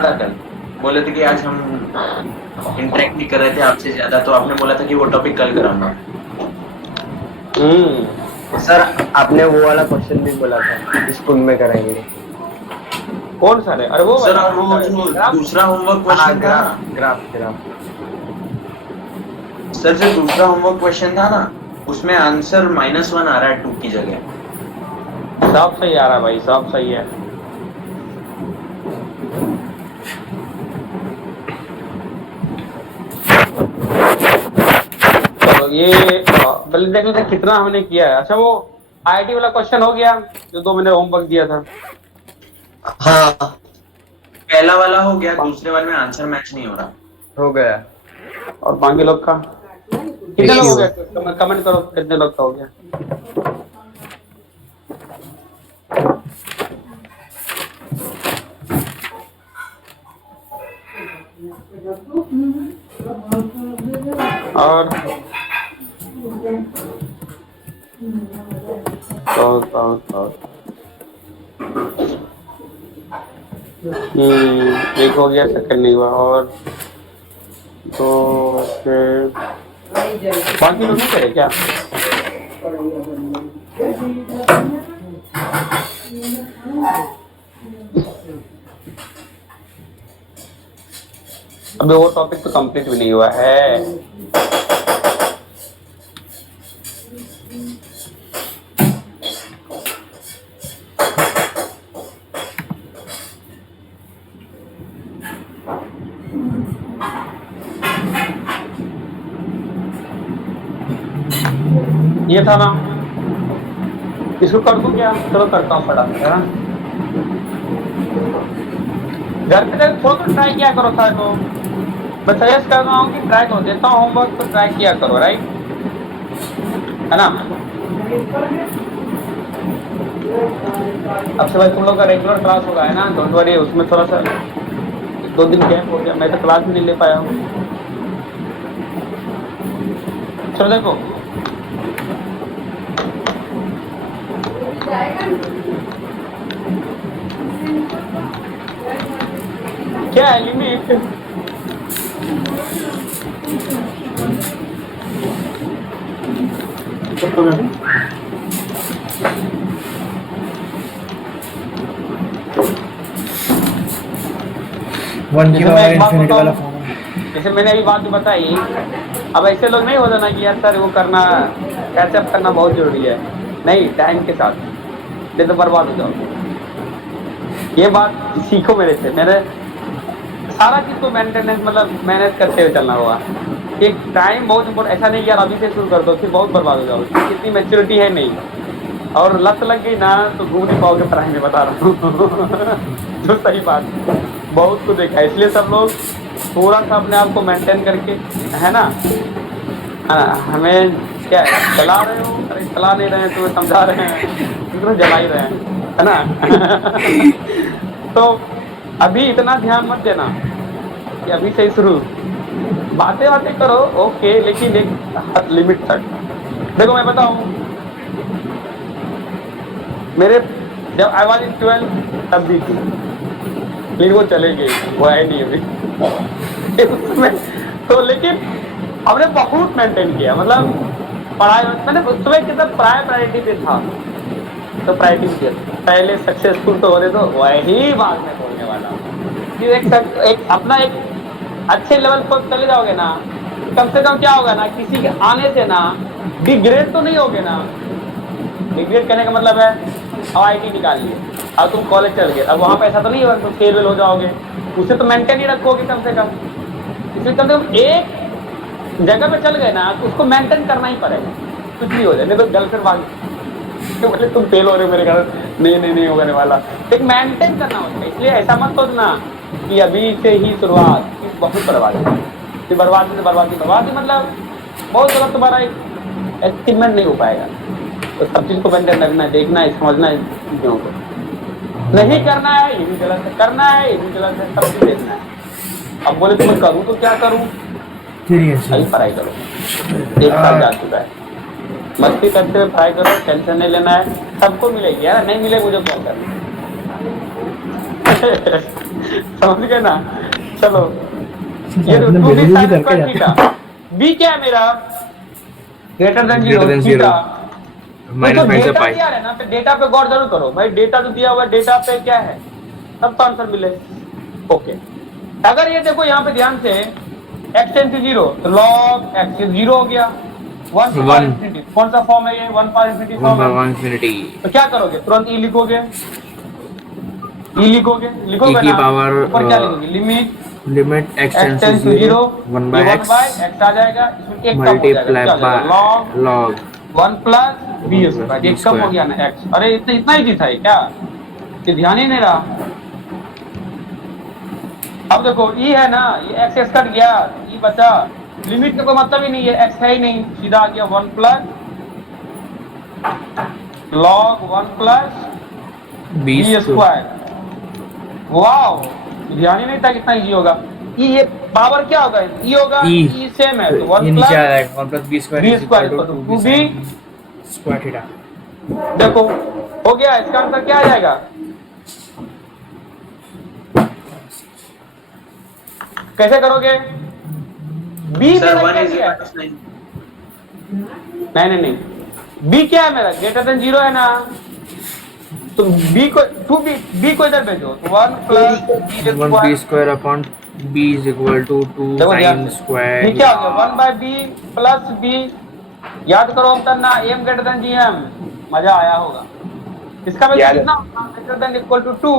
था कल, बोले थे कि आज हम इंटरेक्ट नहीं कर रहे थे आपसे ज्यादा, तो आपने बोला था कि वो टॉपिक कल कराऊंगा। सर आपने वो वाला क्वेश्चन भी बोला था स्कूल में करेंगे। कौन सा है? अरे वो सर वाला और वो जो ग्राफ। दूसरा होमवर्क हाँ क्वेश्चन था ना, ग्राफ ग्राफ। सर जो दूसरा होमवर्क क्वेश्चन था ना, उसमें आंसर -1 आ रहा है 2 की जगह। सब सही आ रहा है भाई, सब सही है। तो ये पहले देख लेते कितना हमने किया है। अच्छा वो आईटी वाला क्वेश्चन हो गया जो 2 मैंने होमवर्क दिया था। हाँ पहला वाला हो गया, दूसरे वाले में आंसर मैच नहीं हो रहा। हो गया। और बाकी लोग का कितने लोग हो गया? कमेंट करो कितने लोग का हो गया। और एक हो गया, सेकंड नहीं हुआ। और तो फिर बाकी लोग नहीं करे क्या? अबे वो टॉपिक तो कंप्लीट भी नहीं हुआ है। ये था ना, इसको कर दूं क्या? चलो करता हूँ फटाफट, है ना। घर पे थोड़ा तो ट्राई किया करो था। तो मैं सजेस्ट कर रहा हूँ कि ट्राई करो, देता हूँ होमवर्क तो ट्राई किया करो, राइट, है ना। अब से भाई तुम लोग का रेगुलर क्लास होगा, है ना, डोंट वरी। उसमें थोड़ा सा 2 दिन गैप हो गया, मैं तो क्लास भी नहीं ले पाया हूँ। चलो देखो, क्या है लिमिट? जैसे मैंने अभी बात बताई, अब ऐसे लोग नहीं होता ना कि यार सर वो करना, कैचअप करना बहुत जरूरी है। नहीं, टाइम के साथ नहीं तो बर्बाद हो जाओ। ये बात सीखो मेरे से। मैंने सारा चीज को मेंटेनेंस मतलब मैनेज करते हुए चलना होगा। एक टाइम बहुत इम्पोर्टेंट, ऐसा नहीं यार अभी से शुरू कर दो फिर बहुत बर्बाद हो जाओ, इतनी मैच्योरिटी है नहीं। और लत लग गई ना तो घूम नहीं पाओगे पढ़ाई में, बता रहा हूँ। जो सही बात, बहुत कुछ देखा, इसलिए सब लोग थोड़ा सा अपने आप को मेंटेन करके, है ना, हमें क्या है, चला रहे हो, अरे चला नहीं रहे हैं तो समझा रहे हैं, तो जला ही रहे हैं, है ना। तो अभी इतना ध्यान मत देना कि अभी से शुरू, बातें करो ओके, लेकिन एक लिमिट तक। देखो मैं बताऊं, मेरे जब आई वॉज इन 12 तब भी थी, लेकिन वो चले गई, वो है नहीं अभी। उसमें तो लेकिन हमने बहुत मेंटेन किया, मतलब पढ़ाई मैंने सुबह की तब प्रायोरिटी पे था, तो प्रायोरिटी किया पहले सक्सेसफुल तो होने दो, वही बाद में बोलने वाला। एक अपना एक अच्छे लेवल पर चले जाओगे ना, कम से कम क्या होगा ना, किसी के आने से ना डिग्रेड तो नहीं होगे ना। डिग्रेड करने का मतलब है अब IT निकाल लिए, अब तुम कॉलेज चल गए, अब वहाँ पे ऐसा तो नहीं होगा तुम फेल हो जाओगे, उसे तो मेंटेन ही रखोगे कम से कम। इसलिए कम से कम एक जगह पे चल गए ना तो उसको मेंटेन करना ही पड़ेगा, कुछ भी हो जाए। नहीं तो गर्लफ्रेंड भाग तो बोले तुम फेल हो रहे हो मेरे घर, नहीं होने वाला। एक मेंटेन करना होता है, इसलिए ऐसा मत सोचना कि अभी से ही शुरुआत, बहुत बर्बादी, बर्बादी मतलब बहुत जगह तुम्हारा एक अचीवमेंट नहीं हो पाएगा। तो सब चीज को मेंटेन रखना है, देखना है, समझना है चीजों को। नहीं करना है ये भी गलत है, करना है ये भी गलत है, सब चीज देखना है। अब बोले तो मैं करूँ तो क्या करूँ, सही पढ़ाई करो। 1 साल जा चुका है, मस्ती करते हुए पढ़ाई करो, टेंशन नहीं लेना है, सबको मिलेगी यार, नहीं मिले मुझे कॉल करना। समझ गए ना? चलो ये आपने टू बी बेलून भी साइन करके स्क्वायर जाते थीटा, बी क्या है मेरा? Greater than Greater than zero zero. Theta. Minus five से डेटा पाई। दिया है ना, फिर डेटा पे गौर जरूर करो भाई, डेटा जो दिया हुआ है डेटा पे क्या है, तब तो आंसर मिले। ओके, अगर ये देखो यहाँ पे ध्यान से x टेंड टू जीरो, तो log x जीरो हो गया, 1 to One. infinity कौन सा फॉर्म है ये? 1 power infinity one form by है। One infinity. तो क्या करोगे? तुरंत ई लिखोगे, लिखोगे E की ना, power, ऊपर क्या लिखोगे? Limit limit x x tends to tend to zero zero, 1 by x x आ जाएगा, इसमें एक कम हो जाएगा, मल्टीप्लाई क्या हो बाय जाएगा? log log 1 plus B plus square, b ये कम हो square। गया ना x। अरे इतना ही था ये क्या, ये ध्यान ही नहीं रहा। अब देखो e है ना, ये x कट गया, e बचा, लिमिट का कोई मतलब ही नहीं है, x है ही नहीं, सीधा आ गया 1 plus log 1 plus b B square। Square. Wow, ध्यान ही नहीं था कितना इजी होगा। ये पावर क्या होगा? ई होगा, E। ई सेम है तो 1 ये नीचे आ प्लस जाएगा 1 plus b square B is square equal to two 2b। Square theta. देखो हो गया, इसका आंसर क्या आ जाएगा? कैसे करोगे? बी सर मेरा 1 क्या इज दिया है? Equal to 9। नहीं, बी क्या है मेरा? ग्रेटर देन जीरो है ना, तो बी को बी को इधर भेजो, 1 plus 1 b square upon b is equal to 2 देखो ध्यान sin से, स्क्वायर। ये क्या हो गया? 1 बाय बी प्लस बी, याद करो हम करना, M greater than G M, मजा आया होगा। इसका वैल्यू याद है। कितना होगा? ग्रेटर देन इक्वल टू 2,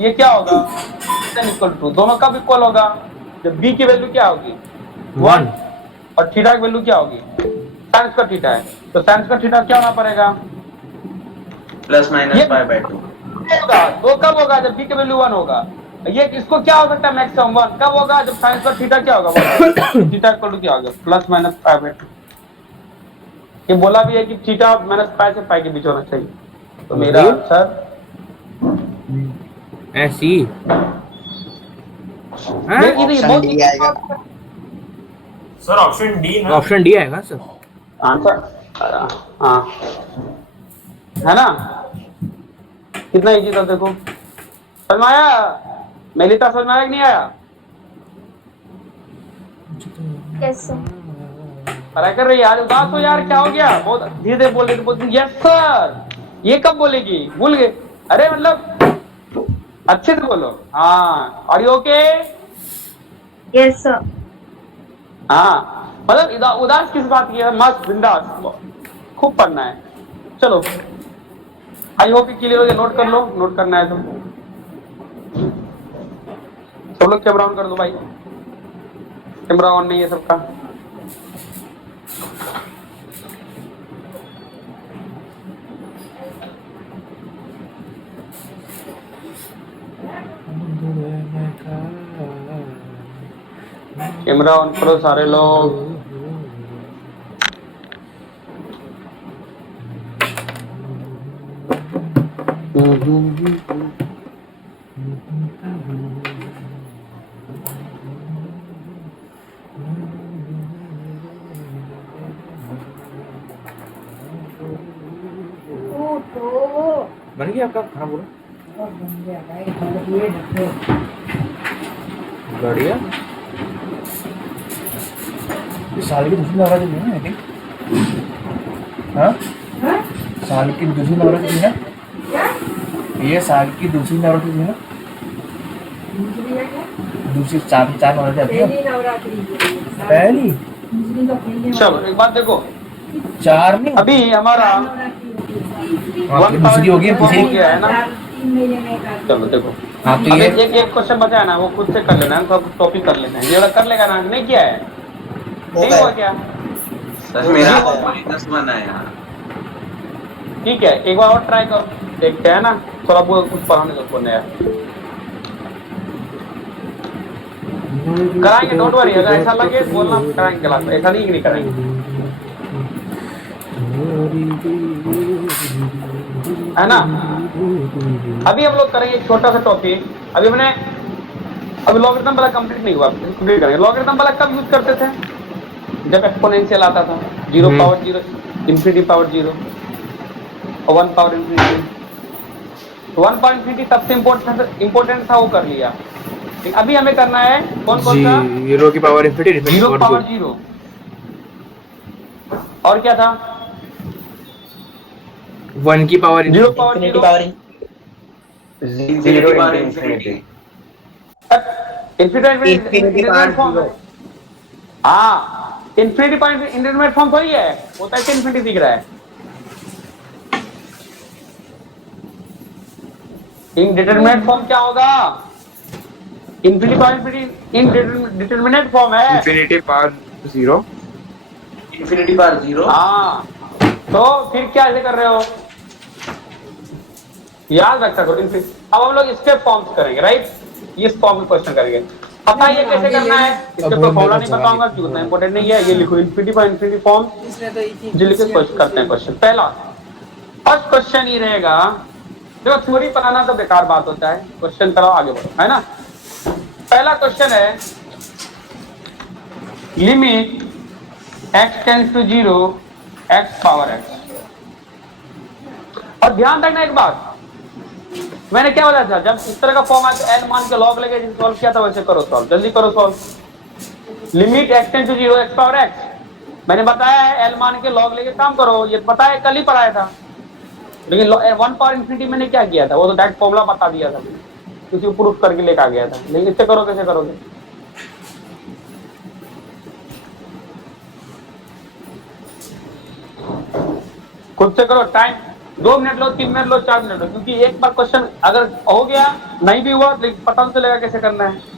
ये क्या होगा? देन इक्वल टू 2, दोनों कब इक्वल होगा? जब बी की वैल्यू क्या होगी? 1, और थीटा की वैल्यू क्या होगी? साइन स्क्वायर थीटा है, तो साइन स्क्वायर थीटा क्या होना पड़ेगा? प्लस माइनस ये- पाई बाय 2। होगा, दो कब होगा? जब बी की वैल्यू 1 होगा। ये इसको क्या हो सकता है? मैक्सिमम 1 कब होगा? जब साइन स्क्वायर थीटा क्या होगा? 1 थीटा इक्वल टू क्या होगा? Plus minus pi by 2। ये बोला भी है कि थीटा माइनस पाई से पाई के बीच होना चाहिए, तो मेरा आंसर ऐसी नहीं, ऑप्शन बहुत डी आएगा। सर ऑप्शन डी ना। ऑप्शन डी आएगा सर। आंसर, हाँ है ना, कितना इजी था देखो। समझ में आया? मेलिता समझ में आया कि नहीं आया? Yes sir. पढ़ाई कर रही है यार, उदास हो यार, क्या हो गया? बहुत धीरे धीरे बोल रही थी, बोलती यस सर, ये कब बोलेगी? भूल गए? अरे मतलब अच्छे से बोलो। हाँ, are you okay? Yes sir. हाँ, मतलब उदास किस बात की है? मस्त बिंदास, खूब पढ़ना है। चलो, आई होप क्लियर हो गया। नोट कर लो, नोट करना है तो सब लोग कैमरा ऑन कर दो भाई, कैमरा ऑन नहीं है सबका। कैमरा ऑन करो सारे लोग। बन गया आपका खाना पूरा? बढ़िया। ये साल की दूसरी नवरात्रि थी ना, आई थिंक। हाँ, साल की दूसरी नवरात्रि थी ना, ये साल की दूसरी नवरात्रि थी ना, दूसरी चार नवरात्रि आती है पहली। चलो एक बात देखो, चार नहीं, अभी हमारा हाँ, दूसरी होगी हो तीसरी। गया है ना। चलो देखो, हाँ तो अब ये एक क्वेश्चन बचा है ना, वो खुद से कर लेना है, सब टॉपिक कर लेना है। ये वाला कर लेगा ना? नहीं किया है? नहीं हुआ क्या? सर मेरा मामूली 10 बना है यार। ठीक है, एक बार और ट्राई करो, देखते हैं ना, थोड़ा बहुत कुछ पढ़ाने को नया कराएंगे। डोंट वरी, अगर ऐसा लगे बोलना, कराएंगे क्लास में, ऐसा नहीं कि नहीं कराएंगे, है ना। अभी हम लोग करेंगे एक छोटा सा टॉपिक। अभी लॉगरिथम वाला कंप्लीट नहीं हुआ, कंप्लीट करेंगे। लॉगरिथम वाला कब यूज करते थे? जब एक्सपोनेंशियल आता था, 0 पावर 0, इंफिनिटी पावर 0 और 1 पावर इंफिनिटी। 1 पावर इंफिनिटी सबसे इम्पोर्टेंट था, वो कर लिया। अभी हमें करना है कौन कौन सा? जीरो की power infinity, zero power zero, और क्या था? 1 की power zero power infinity zero, power zero power infinity. Infinity power form है। हाँ, इंफिनिटी पावर इंडिटरमिनेट फॉर्म थोड़ी है, वो तो ऐसे इंफिनिटी दिख रहा है। इंडिटरमिनेट फॉर्म क्या होगा? इंफिनिटी पावर इंडिटरमिनेट फॉर्म है। Infinity power zero. Infinity power zero. हाँ, तो फिर क्या ऐसे कर रहे हो? याद रखा करो। अब हम लोग स्टेप फॉर्म्स करेंगे, राइट? इस फॉर्म में क्वेश्चन करेंगे। पता है ये कैसे करना है? इसके कोई फॉर्मूला नहीं बताऊंगा क्यों, उतना इंपॉर्टेंट नहीं है। ये लिखो इन्फिनिटी बाय इन्फिनिटी फॉर्म, जो लिखे क्वेश्चन करते हैं। क्वेश्चन पहला, फर्स्ट क्वेश्चन ये रहेगा। देखो थ्योरी पढ़ाना तो बेकार बात होता है, क्वेश्चन कराओ आगे बढ़ो, है ना? पहला क्वेश्चन है, limit x tends to 0 x power x। और ध्यान रखना एक बात, मैंने क्या बताया था? जब इस तरह का फॉर्म आया तो l मान के लॉग लेके जिसे सॉल्व किया था वैसे करो सॉल्व, जल्दी करो solve. Limit x tends to 0 x power x, मैंने बताया है l मान के लॉग लेके काम करो, ये पता है, कल ही पढ़ाया था। लेकिन 1 पावर इंफिनिटी मैंने क्या किया था, वो तो डायरेक्ट फॉर्मूला बता दिया था, किसी को प्रूफ करके लेकर आ गया था। लेकिन इससे करो, कैसे करोगे? खुद से करो। Time 2 minute low, 3 minute low, 4 minute low, क्योंकि एक बार क्वेश्चन अगर हो गया, नहीं भी हुआ, लेकिन पता नहीं चलेगा कैसे करना है।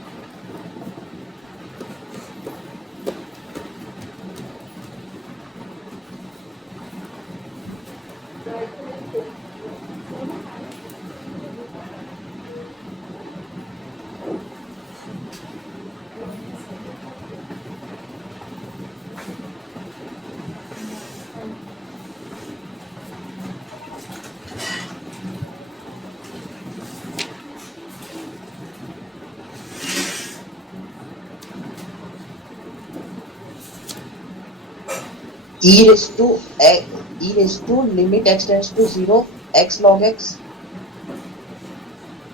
e raised to limit x tends to 0 x log x।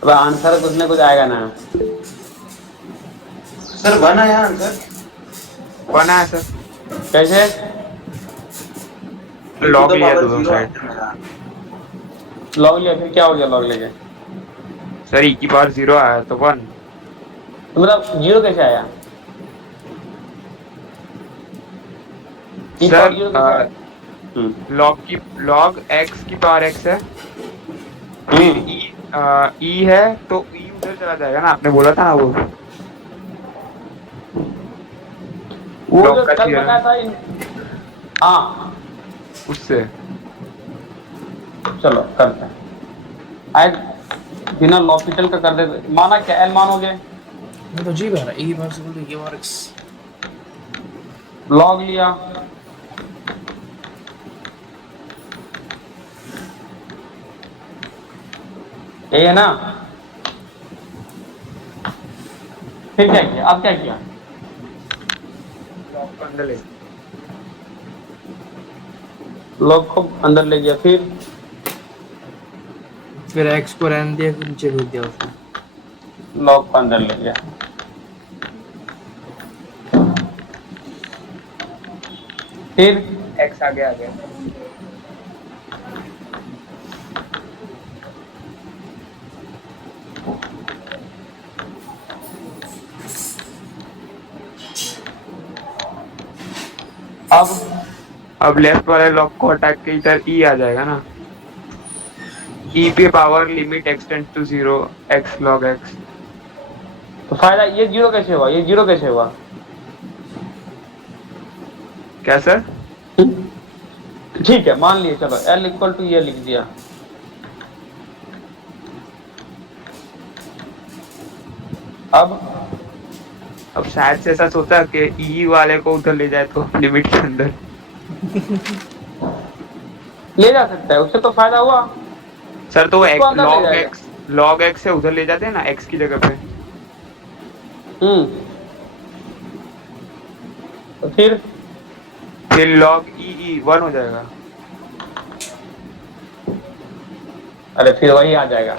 अब आंसर कुछ ना कुछ आएगा ना। सर 1 आया आंसर। 1 आया सर। कैसे? लॉग लिया दोनों साइड। लॉग लिया, फिर क्या हो गया लॉग लेके? सर e की पावर 0 आया तो 1। तो मतलब 0 कैसे आया? सर लॉग x की पावर x है, फिर e है तो e उधर चला जाएगा ना, आपने बोला था ना वो जो कल बताया था। हाँ, उससे चलो करते हैं। आज बिना लॉपिटल का कर देते, माना क्या एल मानोगे? मैं तो जी बना e बार से बोल ये बार x लॉग लिया, ये है ना। फिर क्या किया? अब क्या किया? लॉग को अंदर ले, लॉग को अंदर ले गया, फिर x को रहने दिया, फिर नीचे भेज दिया उसने। लॉग को अंदर ले गया, फिर x आगे आ गया। अब लेफ्ट वाले लॉक को हटा के इधर e आ जाएगा ना, e पे power limit x tends to 0 x log x। तो फायदा ये 0 कैसे हुआ? ये 0 कैसे हुआ? क्या सर? ठीक है, मान लिए, चलो l इक्वल टू ये लिख दिया। अब शायद से ऐसा सोचा कि e वाले को उधर ले जाए तो लिमिट के अंदर ले जा सकता है, उससे तो फायदा हुआ। सर तो उसको log x से उधर ले जाते हैं ना x की जगह पे। तो फिर log e 1 हो जाएगा। अरे फिर वही आ जाएगा।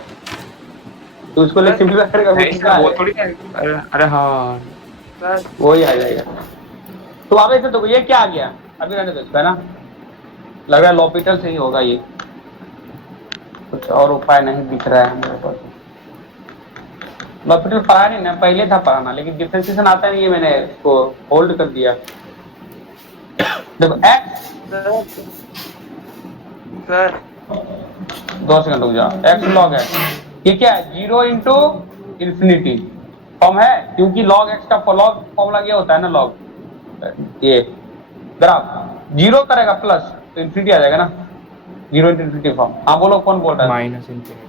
तो उसको ले सिंपलीफाई करेगा नहीं सर वो थोड़ी है। अरे अरे हाँ सर वही आ जाएगा। तो अब ऐसे तो ये क्या आ गया अभी रहने दो इसको, है ना, लग रहा है लॉपिटल से ही होगा ये, कुछ और उपाय नहीं दिख रहा है मेरे पास। लॉपिटल पढ़ा नहीं ना, पहले था पढ़ाना, लेकिन डिफरेंशिएशन आता नहीं है, मैंने इसको होल्ड कर दिया। देखो x सर 2 सेकंड रुक जाओ, x log x ये क्या है 0 इंटू इंफिनिटी फॉर्म है, क्योंकि log x का लॉग फॉर्मूला ये होता है ना, log ये ग्राफ 0 करेगा प्लस तो इंफिनिटी आ जाएगा ना, 0 इंटू इंफिनिटी फॉर्म। हाँ बोलो कौन बोल रहा है? Minus infinity.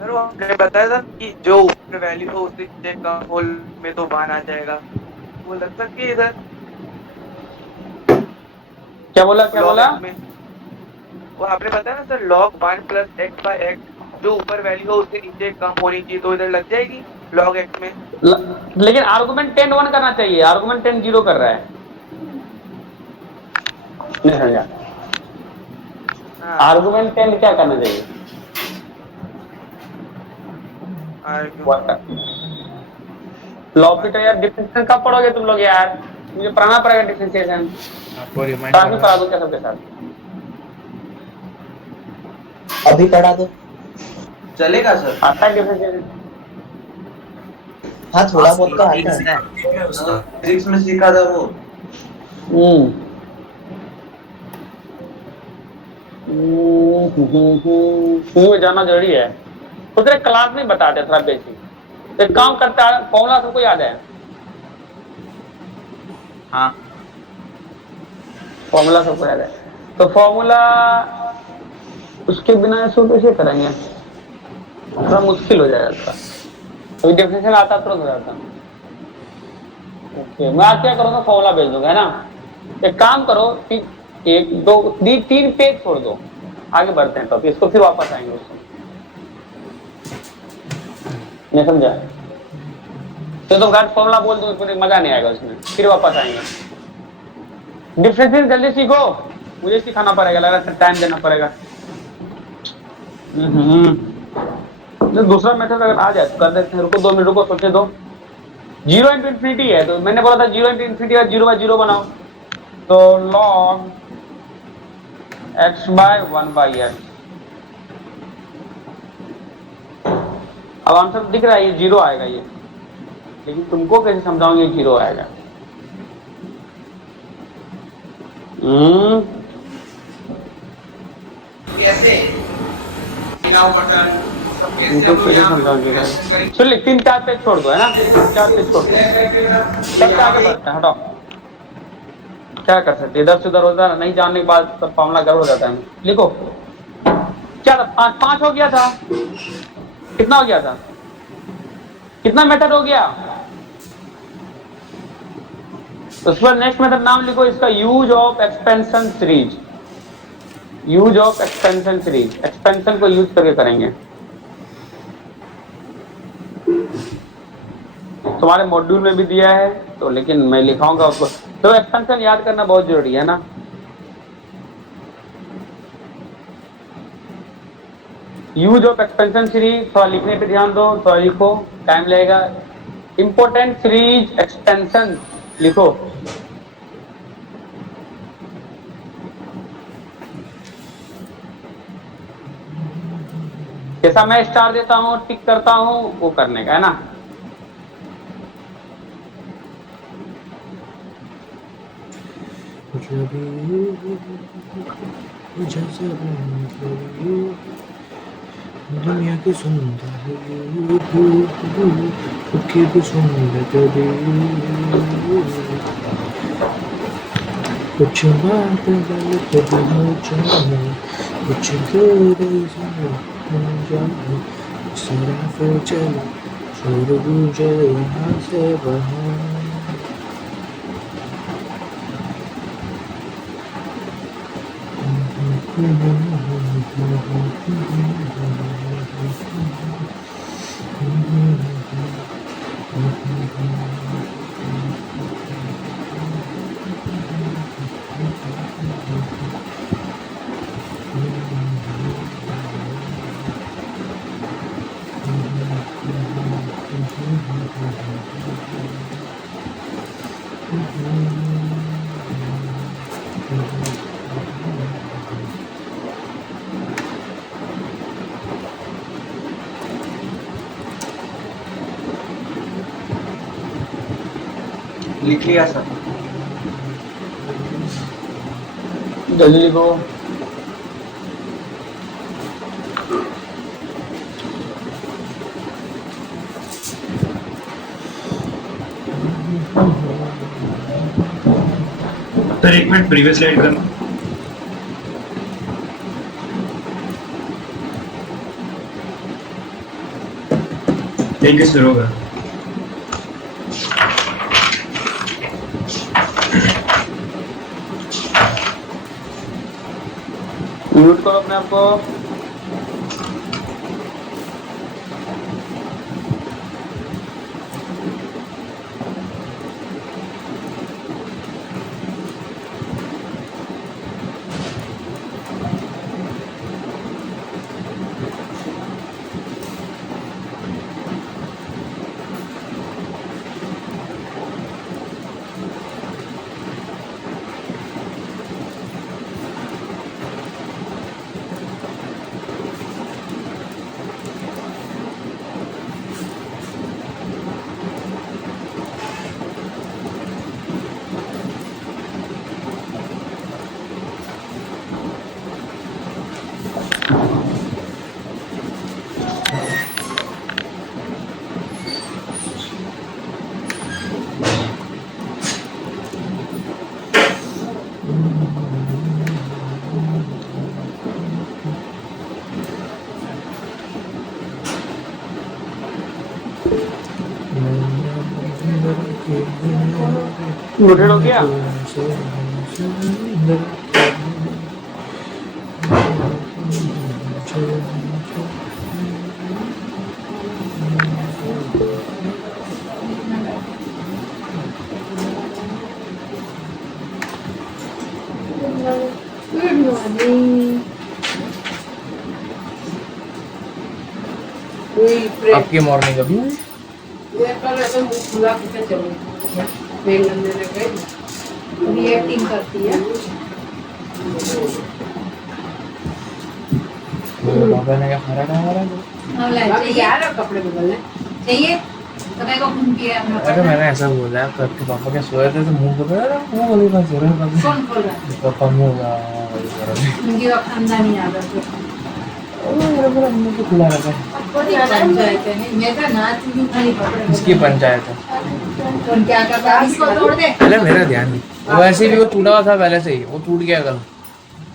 सर वो आपने बताया था कि जो ऊपर वैल्यू हो उससे कम होल में तो 1 आ जाएगा, वो लग सकती है इधर क्या बोला क्या बोला? log में वो आपने बताया ना sir log 1 plus x by x जो ऊपर वैल्यू हो उससे नीचे कम होनी चाहिए, तो इधर लग जाएगी log x में। लेकिन आर्गुमेंट 10 1 करना चाहिए, आर्गुमेंट 10 0 कर रहा है। नहीं समझा, आर्गुमेंट 10 क्या करना चाहिए? लॉपिटल यार डिफरेंशिएशन कब पढ़ोगे तुम लोग यार? मुझे पढ़ाना पड़ेगा डिफरेंशिएशन, आपको रिमाइंड काफी पढ़ा दूं क्या सबके साथ? अभी पढ़ा दो। चलेगा सर? आता है डिफरेंशिएशन? हाँ थोड़ा बहुत तो आता है। फिजिक्स में सीखा था वो। तुम्हें जाना जरूरी है, तो तेरे क्लास में बताते थोड़ा बेसिक। एक काम करता है, फॉर्मूला सबको याद है? हाँ फॉर्मूला सबको याद है, तो फॉर्मूला उसके बिना इसको कैसे करेंगे, थोड़ा मुश्किल हो जाएगा थोड़ा। तो डिफरेंशियल आता तुरंत हो जाता। ओके मैं आज क्या करूँगा, फॉर्मूला भेज दूंगा, है ना। एक काम करो, 1 2 3 पेज छोड़ दो, आगे बढ़ते हैं तो इसको फिर वापस आएंगे उसको, नहीं समझा? तो तुम घर फॉर्मूला बोल दो, फिर मजा नहीं आएगा उसमें, फिर वापस आएंगे। डिफरेंशियल जल्दी सीखो, मुझे सिखाना पड़ेगा, लग रहा है टाइम देना पड़ेगा। तो दूसरा मेथड अगर आ जाए तो कर देते हैं, रुको 2 मिनट रुको, सोचने दो। 0 इंटू इंफिनिटी है, तो मैंने बोला था 0 इंटू इंफिनिटी और 0 बाय 0 बनाओ, तो log x by 1 by x। अब आंसर दिख रहा है, ये 0 आएगा ये, लेकिन तुमको कैसे समझाऊंगे 0 आएगा? कैसे बटन सब कैसे तुमको कैसे समझाऊंगे? चलिए 3-4 पेज छोड़ दो, है ना, 3-4 पेज छोड़ दो, सबसे आगे बढ़ते हैं। हटाओ, क्या कर सकते, इधर से उधर होता है, नहीं जानने के बाद सब फॉर्मूला गड़बड़ हो जाता है। लिखो क्या था, 5 हो गया था, कितना हो गया था, कितना मेथड हो गया? उस पर नेक्स्ट मेथड नाम लिखो इसका, use of expansion series. Use of expansion series, expansion को यूज करके करेंगे। तुम्हारे मॉड्यूल में भी दिया है तो, लेकिन मैं लिखाऊंगा उसको। तो एक्सपेंशन याद करना बहुत जरूरी है ना। यूज ऑफ एक्सपेंशन सीरीज थोड़ा लिखने पे ध्यान दो, थोड़ा लिखो, टाइम लगेगा। इंपॉर्टेंट सीरीज एक्सपेंशन लिखो। जैसा मैं स्टार देता हूँ, टिक करता हूँ, वो करने का, है ना। दुनिया की सुंदर की सुंदर कुछ बात गलत हो जाए, कुछ सराफ चलो छोड़ मुझे यहाँ से बाहर। लिख लिया सर। जल्दी लिखो। सर एक मिनट प्रीवियस स्लाइड करना। एक शुरू होगा। म्यूट करो अपने आप को। म्यूटेड हो गया। Good morning. आपकी मॉर्निंग अभी हुई? रिएक्टिंग करती है। बाबा ने क्या खाना था हमारा? चाहिए कपड़े बदलने चाहिए तो मेरे को घूम के अरे मैंने ऐसा बोला है आपके पापा क्या सोए थे तो मुंह खोल रहा है, मुंह वाली बात हो रहा है। कौन खोल रहा है? पापा मुंह का उनकी वो खानदानी आदत है। मेरे को मुंह तो खुला रखा है। पंचायत है नहीं मैं तो नाच भी खाली कपड़े इसकी पंचायत है। कौन क्या करता है इसको तोड़ दे। पहले मेरा ध्यान नहीं, वैसे भी वो टूटा हुआ था पहले से ही, वो टूट गया कल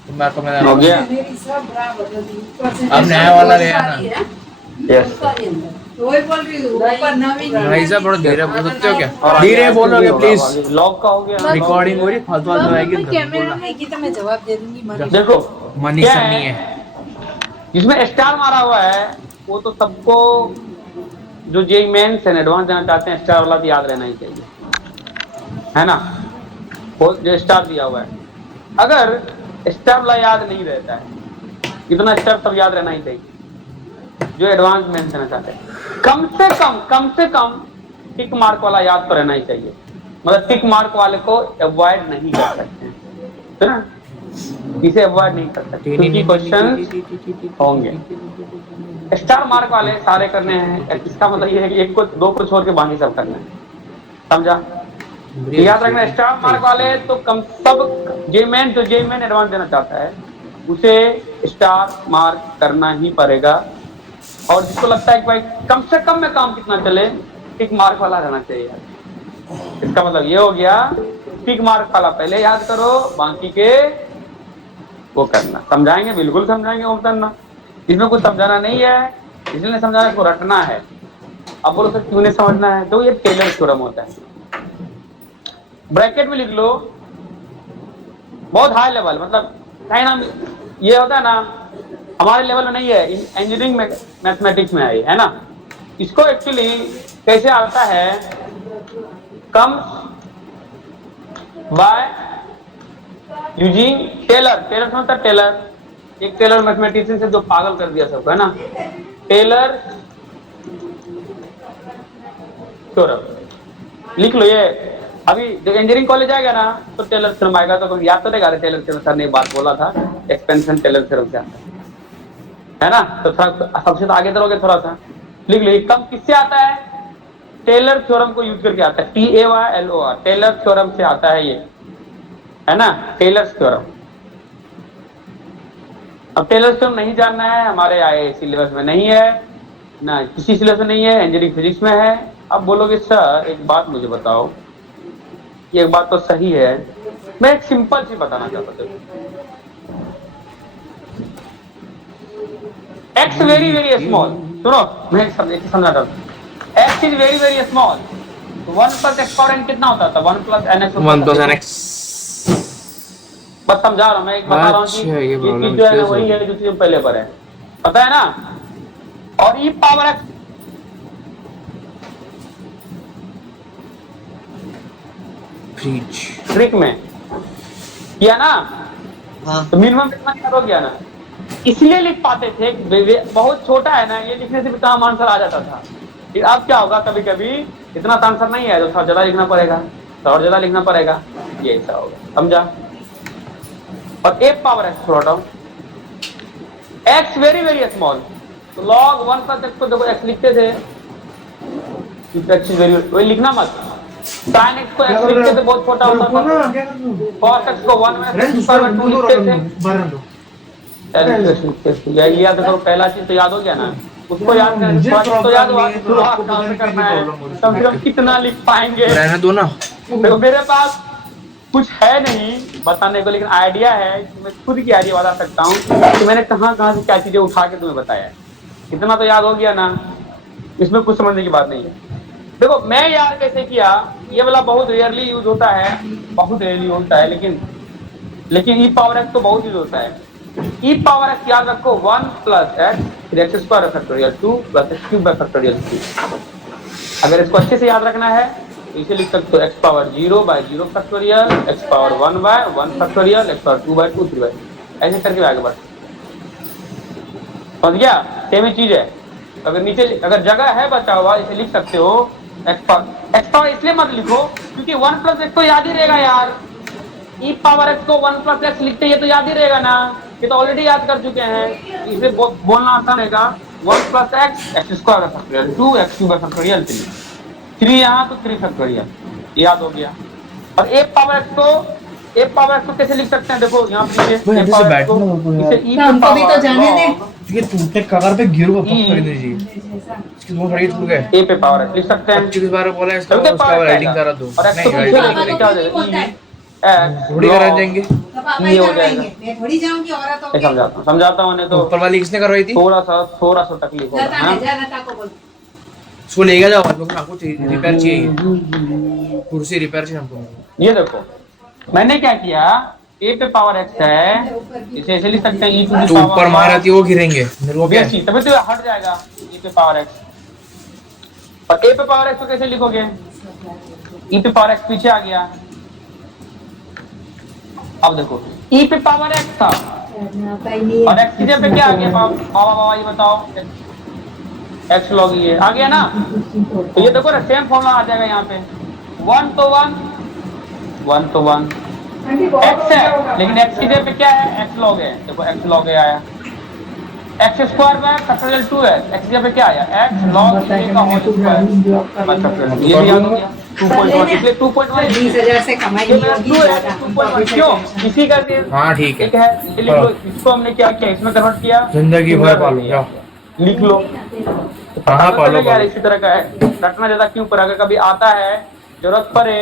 तो मैं तो मैंने हो गया। मेरी सब बराबर बदल दी। अब नया वाला ले आना। यस वही बोल रही हूँ ऊपर नवीन भाई साहब थोड़ा धीरे बोल सकते हो क्या? धीरे बोलोगे प्लीज, लॉक का हो गया। रिकॉर्डिंग हो रही है, फालतू फालतू आएगी तो कैमरा में की तो मैं जवाब दे दूंगी मनी। देखो मनी क्या सन्नी है? है। जिसमें स्टार मारा हुआ है वो तो सबको जो जेई मेंस एंड एडवांस जाना चाहते हैं स्टार वाला तो याद रहना ही चाहिए, है ना? वो जो स्टार दिया हुआ है, अगर स्टार वाला याद नहीं रहता है, इतना स्टार सब याद रहना ही चाहिए जो एडवांस मेंस देना चाहते हैं। कम से कम टिक मार्क वाला याद तो रहना ही चाहिए, मतलब टिक मार्क वाले को अवॉइड नहीं कर सकते, है ना? इसे अवॉइड नहीं कर सकते क्योंकि क्वेश्चन होंगे। स्टार मार्क वाले सारे करने हैं, इसका मतलब ये है कि एक को दो को छोड़ के बाकी सब करना है, समझा? याद रखना स्टार मार्क वाले तो कम सब जेमेन जो जेमेन एडवांस देना चाहता है उसे स्टार मार्क करना ही पड़ेगा। और जिसको लगता है कि भाई कम से कम में काम कितना चले, टिक मार्क वाला रहना चाहिए यार। इसका मतलब ये हो गया टिक मार्क वाला पहले याद करो, बाकी के वो करना। समझाएंगे, बिल्कुल समझाएंगे, वो करना। इसमें कुछ समझाना नहीं है, इसलिए समझाना इसको रटना है। अब बोलो सर क्यों नहीं समझना है? तो ये टेलर थ्योरम होता है, ब्रैकेट में लिख लो, बहुत हाई लेवल, मतलब कहीं ना ये होता है ना, हमारे लेवल में नहीं है, इंजीनियरिंग मैथमेटिक्स में है ना। इसको एक्चुअली कैसे आता है, come by using Taylor. Taylor समझता है? टेलर एक टेलर मैथमेटिशियन से जो पागल कर दिया सबको, है ना? टेलर थ्योरम लिख लो, ये अभी जो इंजीनियरिंग कॉलेज आएगा ना तो टेलर थ्योरम आएगा, तो याद तो नहीं, टेलर थ्योरम सर ने एक बात बोला था, एक्सपेंशन टेलर थ्योरम से आता है ना। तो थोड़ा सबसे तो आगे चलोगे, थोड़ा सा लिख लो, कम किससे आता है? टेलर थ्योरम को यूज करके आता है, TAYLOR, टेलर थ्योरम से आता है ये, है ना, टेलर थ्योरम। अब टेलर थ्योरम नहीं जानना है, हमारे आए सिलेबस में नहीं है ना, किसी सिलेबस में नहीं है, इंजीनियरिंग फिजिक्स में है। अब बोलोगे सर एक बात मुझे बताओ, ये एक बात तो सही है, मैं एक सिंपल सी बताना चाहता हूँ, एक्स वेरी वेरी स्मॉल, सुनो मैं समझाता हूँ, x is very very small, तो 1 प्लस एक्स पावर n कितना होता था? 1 प्लस nx 1 प्लस nx। बस समझा रहा हूँ मैं, एक बता रहा हूँ कि अच्छा, ये problem चीज जो है ना इसलिए वही है जो चीज पहले पर है, पता है ना। और ई पावर एक्स फ्रिज ट्रिक में किया ना, हाँ तो मिनिमम कितना याद हो गया ना, इसलिए लिख पाते थे, बहुत छोटा है ना, ये लिखने से भी काम आंसर आ जाता था। फिर अब क्या होगा, कभी कभी इतना आंसर नहीं है तो थोड़ा ज्यादा लिखना पड़ेगा, थोड़ा ज्यादा लिखना पड़ेगा, ये ऐसा होगा, समझा। और ए पावर एक्स थोड़ा down, x very very small, तो लॉग 1 प्लस एक्स को देखो एक्स लिखते थे, एक्स वेरी वही लिखना मत, sin x को x लिखते थे बहुत छोटा होता था, cos x को 1 माइनस x स्क्वायर बाय 2 लिखते थे। यही याद करो, पहला चीज तो याद हो गया ना, उसको याद करना तो याद हुआ, शुरुआत कहाँ से करना है, कम से कम कितना लिख पाएंगे। रहने दो ना, देखो मेरे पास कुछ है नहीं बताने को, लेकिन आइडिया है, मैं खुद की आइडिया बता सकता हूँ कि मैंने कहाँ कहाँ से क्या चीजें उठा के तुम्हें बताया है, इतना तो याद हो गया ना, इसमें कुछ समझने की बात नहीं है। देखो मैं यार कैसे किया, ये वाला बहुत रेयरली यूज होता है, बहुत रेयरली होता है, लेकिन ई पावर एक्स तो बहुत यूज होता है। ई पावर एक्स याद रखो, 1 प्लस एक्स फिर x square factorial 2 plus x cube factorial 2। अगर इसको अच्छे से याद रखना है तो इसे लिख सकते हो x power 0 by 0 factorial, x power 1 by 1 factorial, x power 2 by 2 3 by, ऐसे करके आगे बढ़, समझ गया। सेम ही चीज है, अगर नीचे अगर जगह है बचा हुआ इसे लिख सकते हो एक्स पावर इसलिए मत लिखो क्योंकि 1 प्लस एक्स तो याद ही रहेगा यार, ई पावर एक्स को 1 प्लस एक्स लिखते हैं तो याद ही रहेगा ना, ये तो ऑलरेडी याद कर चुके हैं, इसे बोलना आसान रहेगा, 1 plus X X square factorial 2 x cube factorial 3 यहाँ तो 3 फैक्टोरियल, याद हो गया। और ए पावर एक्स को कैसे लिख सकते हैं, देखो यहाँ पीछे ए पावर एक्स को इसे ई हमको भी तो जाने दे, ये टूटे कगार पे गिर गया, पकड़ दीजिए इसकी दो खड़ी टूट गए। ए पे पावर एक्स लिख सकते हैं, 25 बार बोला है इसका, उसका राइटिंग करा दो, और एक्स को नहीं पीछे राइटिंग लिखने क्या हो जाएगा, थोड़ी करा देंगे, तो पापा ये हो ही जाएगा। करवाएंगे, मैं थोड़ी जाऊंगी, औरत हो के समझाता हूँ नहीं तो ऊपर वाली किसने करवाई थी? थोड़ा सा तकलीफ होगा, जाता हाँ? है, जा लता को बोल, उसको लेके जाओ, हम लोग को आपको रिपेयर चाहिए, कुर्सी रिपेयर चाहिए हमको। ये देखो मैंने क्या किया, ए पे पावर एक्स है, इसे ऐसे लिख सकते हैं ई टू द तो ऊपर मार आती है वो गिरेंगे, मेरे को क्या है? तभी तो हट जाएगा ई पे पावर एक्स, और ए पे पावर एक्स को कैसे लिखोगे, ई पे पावर एक्स पीछे आ गया, अब देखो ई पे पावर एक्स था और एक्स की जगह पे क्या आ गया, बाबा ये बताओ, एक्स लॉग ये आ गया ना, तो ये देखो ना सेम फॉर्मूला आ जाएगा यहाँ पे, 1 तो 1 एक्स है, लेकिन एक्स की जगह पे क्या है, एक्स लॉग है, देखो एक्स लॉग है आया, एक्स स्क्वायर बाय फैक्टोरियल 2 है, एक्स की जगह पे क्या आया, एक्स लॉग ए का होल स्क्वायर बाय फैक्टोरियल, ये भी याद हो गया 2.1, इसलिए 2.1 20,000 से कमाई नहीं होगी, 2.1 क्यों इसी का हाँ ठीक है, है, ये लिख लो, इसको हमने क्या किया, इसमें कन्वर्ट किया, जिंदगी भर पालो, जाओ लिख लो, हाँ पालो यार इसी तरह का है, रटना ज्यादा क्यों, पर अगर कभी आता है जरूरत पड़े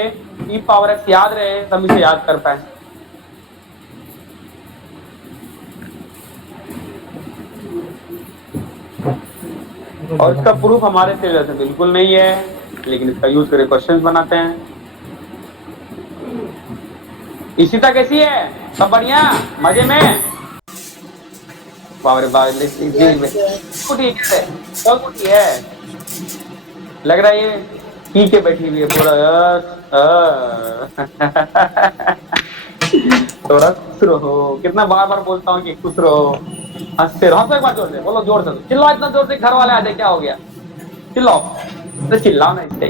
ई पावर एक्स याद रहे तब इसे याद कर पाए। और इसका प्रूफ हमारे सिलेबस में बिल्कुल नहीं है, लेकिन इसका यूज करके क्वेश्चंस बनाते हैं। इशिता कैसी है, सब बढ़िया मजे में, बाबरे बाबरे कुटी है, लग रहा है ये पी के बैठी हुई है पूरा, थोड़ा खुश रहो, कितना बार बार बोलता हूँ कि खुश रहो, हंसते रहो, हंसो एक बार जोर से, बोलो जोर से, चिल्लाओ इतना जोर से घर वाले आ जाए, क्या हो गया, चिल्लाओ, तो चिल्लाओ ना इससे,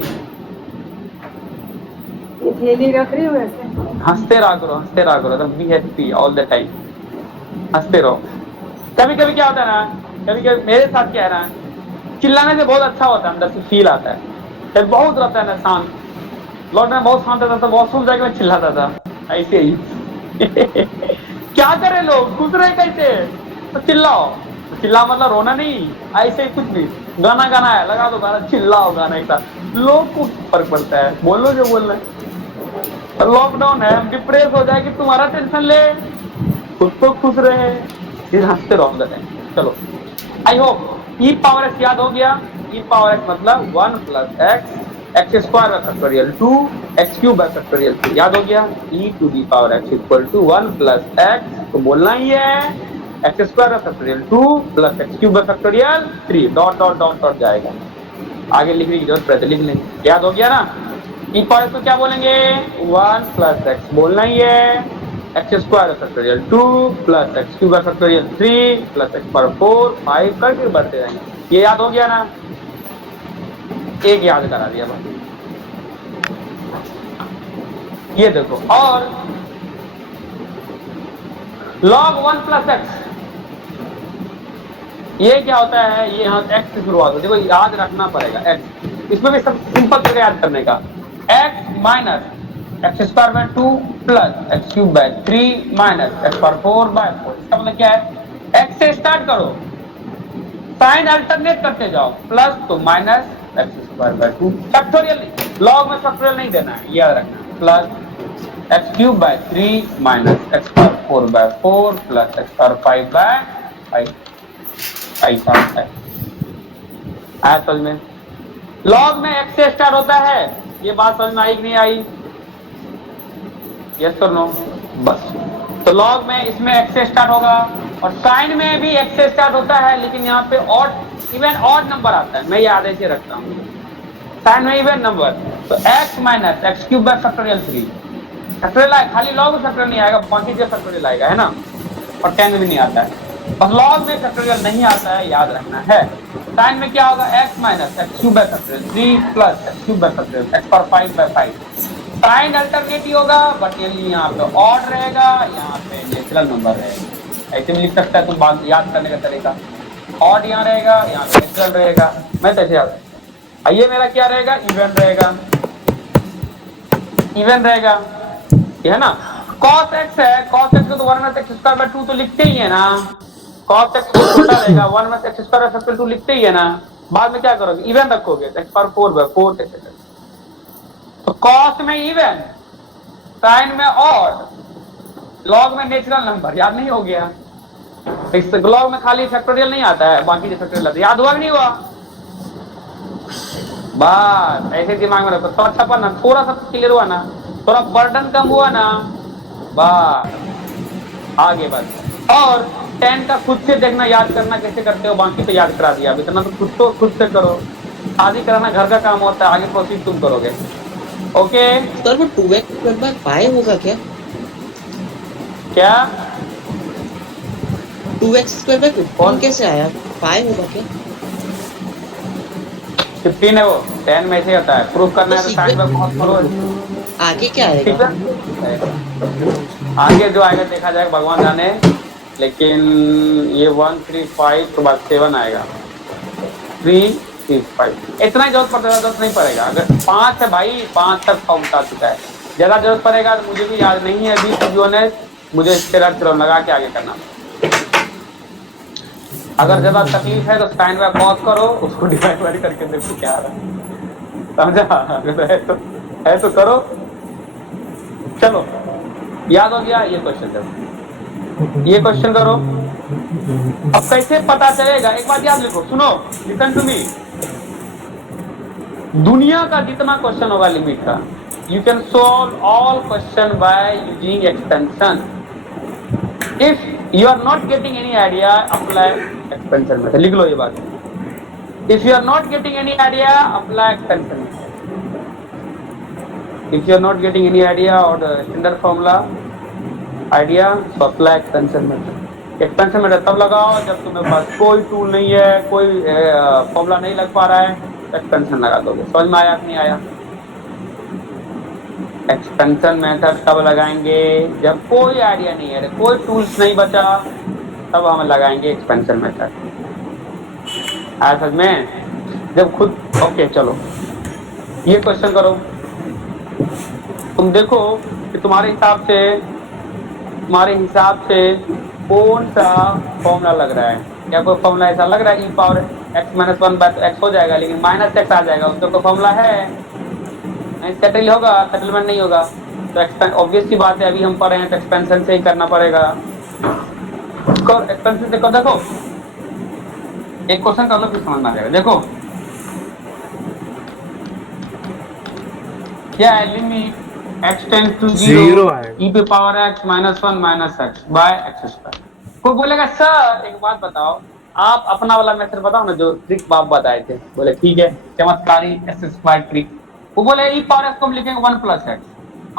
थैली रख रही हूँ ऐसे। हंसते रहा करो एकदम be happy all the time, हंसते रहो। कभी कभी क्या होता है ना, कभी कभी मेरे साथ क्या है ना, चिल्लाने से बहुत अच्छा होता है, अंदर से फील आता है। जब बहुत रहता है ना शांत, लॉकडाउन बहुत शांत रहता था, वॉशरूम जाके मैं चिल्लाता था ऐसे ही क्या करे लोग, खुश रहे कैसे, तो चिल्लाओ। तो चिल्ला मतलब रोना नहीं, ऐसे ही कुछ भी गाना गाना है, लगा दो गाना, चिल्लाओ गाना एक साथ, लोग को फर्क पड़ता है, बोलो जो बोलना है। लॉकडाउन है, हम डिप्रेस हो जाए कि तुम्हारा टेंशन ले, खुद तो खुश रहे, फिर हंसते रहो अंदर। चलो I hope E power X याद हो गया। ई पावर एक्स मतलब 1 plus X, X square by factorial 2, x cube by factorial 3, याद हो गया। E to the power X equal to 1 plus X, तो बोलना ही है x square by factorial 2 plus x cube by factorial 3, dot dot dot dot जाएगा, आगे लिखने की जरूरत पड़े तो लिख लेंगे, याद हो गया ना। ई पावर एक्स को क्या बोलेंगे, 1 प्लस एक्स, बोलना ही है x square factorial 2 plus x cube factorial 3 plus x power 4 5 करके बढ़ते जाएंगे। ये याद हो गया ना, एक याद करा दिया बस। ये देखो, और log 1 प्लस एक्स, ये क्या होता है, ये यहाँ एक्स से शुरुआत हो, देखो याद रखना पड़ेगा एक्स, इसमें भी सब सिंपल तरीका याद करने का, x minus x square by 2 plus x cube by 3 minus x power 4 by 4, इसका मतलब क्या है, एक्स से स्टार्ट करो, साइन अल्टरनेट करते जाओ, प्लस तो minus x square by 2, factorial log में फैक्टोरियल नहीं देना है, याद रखना, plus x cube by 3 minus x power 4 by 4 plus x power 5 by 5, ऐसा है। आया समझ में, लॉग में एक्स से स्टार्ट होता है, ये बात समझ में आई कि नहीं आई, यस और नो, बस। तो लॉग में इसमें एक्स से स्टार्ट होगा, और साइन में भी एक्स से स्टार्ट होता है, लेकिन यहाँ पे ऑड, इवन ऑड नंबर आता है, मैं याद ऐसे रखता हूँ, साइन में इवन नंबर, तो x minus x cube by factorial 3, factorial आएगा, खाली लॉग में फैक्टोरियल नहीं आएगा, बाकी जो फैक्टोरियल आएगा, है ना, और 10 में भी नहीं आता है, बस लॉग में फैक्टोरियल नहीं आता है, याद रखना है। साइन में क्या होगा, x minus x cube by factorial 3 plus x cube by factorial x power 5 by 5, sine alternate होगा, बट ये यहाँ पे ऑड रहेगा, यहाँ पे नेचुरल नंबर रहेगा, ऐसे भी लिख सकता है, तुम बात याद करने का तरीका, ऑड यहाँ रहेगा, यहाँ पे नेचुरल रहेगा, मैं कैसे याद, ये मेरा क्या रहेगा, इवन रहेगा, इवन रहेगा, ये है ना। cos x है, cos x को तो 1 माइनस एक्स स्क्वायर बाय 2 तो लिखते ही है ना, cos x को छोटा रहेगा, 1 minus x square by factorial 2 लिखते ही है ना, बाद में क्या करोगे, इवन रखोगे, एक्स पावर 4 बाय 4 कैसे, तो cos में इवन, साइन में ऑड, लॉग में नेचुरल नंबर, याद नहीं हो गया, इस लॉग में खाली फैक्टोरियल नहीं आता है, बाकी जो फैक्टोरियल आता है, याद हुआ कि नहीं हुआ, बस ऐसे दिमाग में रखो, थोड़ा छपा ना, थोड़ा सा क्लियर हुआ ना, थोड़ा बर्डन कम हुआ ना, बस आगे बस। और 10 का खुद से देखना, याद करना कैसे करते हो, बाकी तो याद करा दिया, अब इतना तो खुद से करो, शादी कराना घर का काम होता है, आगे प्रोसीड तुम करोगे, ओके। सर वो 2x स्क्वायर बाय 5 होगा क्या, क्या 2x स्क्वायर बाय 15 कैसे आया, 5 होगा क्या, 15 है वो, 10 में से आता है, प्रूफ करना है तो साइन में बहुत करो, आगे क्या आएगा, आगे जो आएगा देखा जाएगा, भगवान जाने, लेकिन ये 1 3 5 के बाद 7 आएगा, 3 3 5, इतना ही जरूरत पड़ता है, जरूरत नहीं पड़ेगा, अगर 5 है भाई, 5 तक फॉर्म बता चुका है, ज्यादा जरूरत पड़ेगा तो मुझे भी याद नहीं है अभी, टू बी ऑनेस्ट, मुझे स्टेरर लगा के आगे करना, अगर ज्यादा तकलीफ है तो साइन में पॉज करो, उसको डिवाइड करके देखो क्या आ रहा है, समझा, अगर है तो करो, चलो याद हो गया, ये क्वेश्चन करो, ये क्वेश्चन करो। अब कैसे पता चलेगा, एक बात याद लिखो, सुनो, लिसन टू मी, दुनिया का जितना क्वेश्चन होगा लिमिट का, you can solve all question by using extension, if you are not getting any idea, apply expansion method, लिख लो ये बात, if you are not getting any idea, apply expansion method, if you are not getting any idea or the standard formula idea, so apply expansion method। expansion method तब लगाओ जब तुम्हारे पास कोई tool नहीं है, कोई फॉर्मूला नहीं लग पा रहा है, expansion लगा दोगे, समझ में आया कि नहीं आया, एक्सपेंशन मेथड तब लगाएंगे जब कोई आइडिया नहीं है, कोई टूल्स नहीं बचा, तब हम लगाएंगे एक्सपेंशन मेथड। आया समझ में? जब खुद ओके चलो ये क्वेश्चन करो, तुम देखो कि तुम्हारे हिसाब से कौन सा फॉर्मूला लग रहा है। क्या कोई फॉर्मूला ऐसा लग रहा है e power x minus 1 by x हो जाएगा, लेकिन माइनस एक्स आ जाएगा, उसका कोई फॉर्मूला है नहीं? सेटल होगा, सेटलमेंट नहीं होगा। तो ऑब्वियस सी बात है, अभी हम पढ़ रहे हैं तो एक्सपेंशन से ही करना पड़ेगा। एक्सपेंशन देखो, एक क्वेश्चन कर लो फिर समझ में आ जाएगा। देखो क्या है, limit x tends to 0 e पे power x minus 1 minus x by x square. कोई बोलेगा सर एक बात बताओ, आप अपना वाला मेथड बताओ ना, जो ट्रिक आप बताए थे। बोले ठीक है, चमत्कारी एक्स स्क्वायर ट्रिक। वो बोले e पावर x को हम लिखेंगे 1 प्लस एक्स,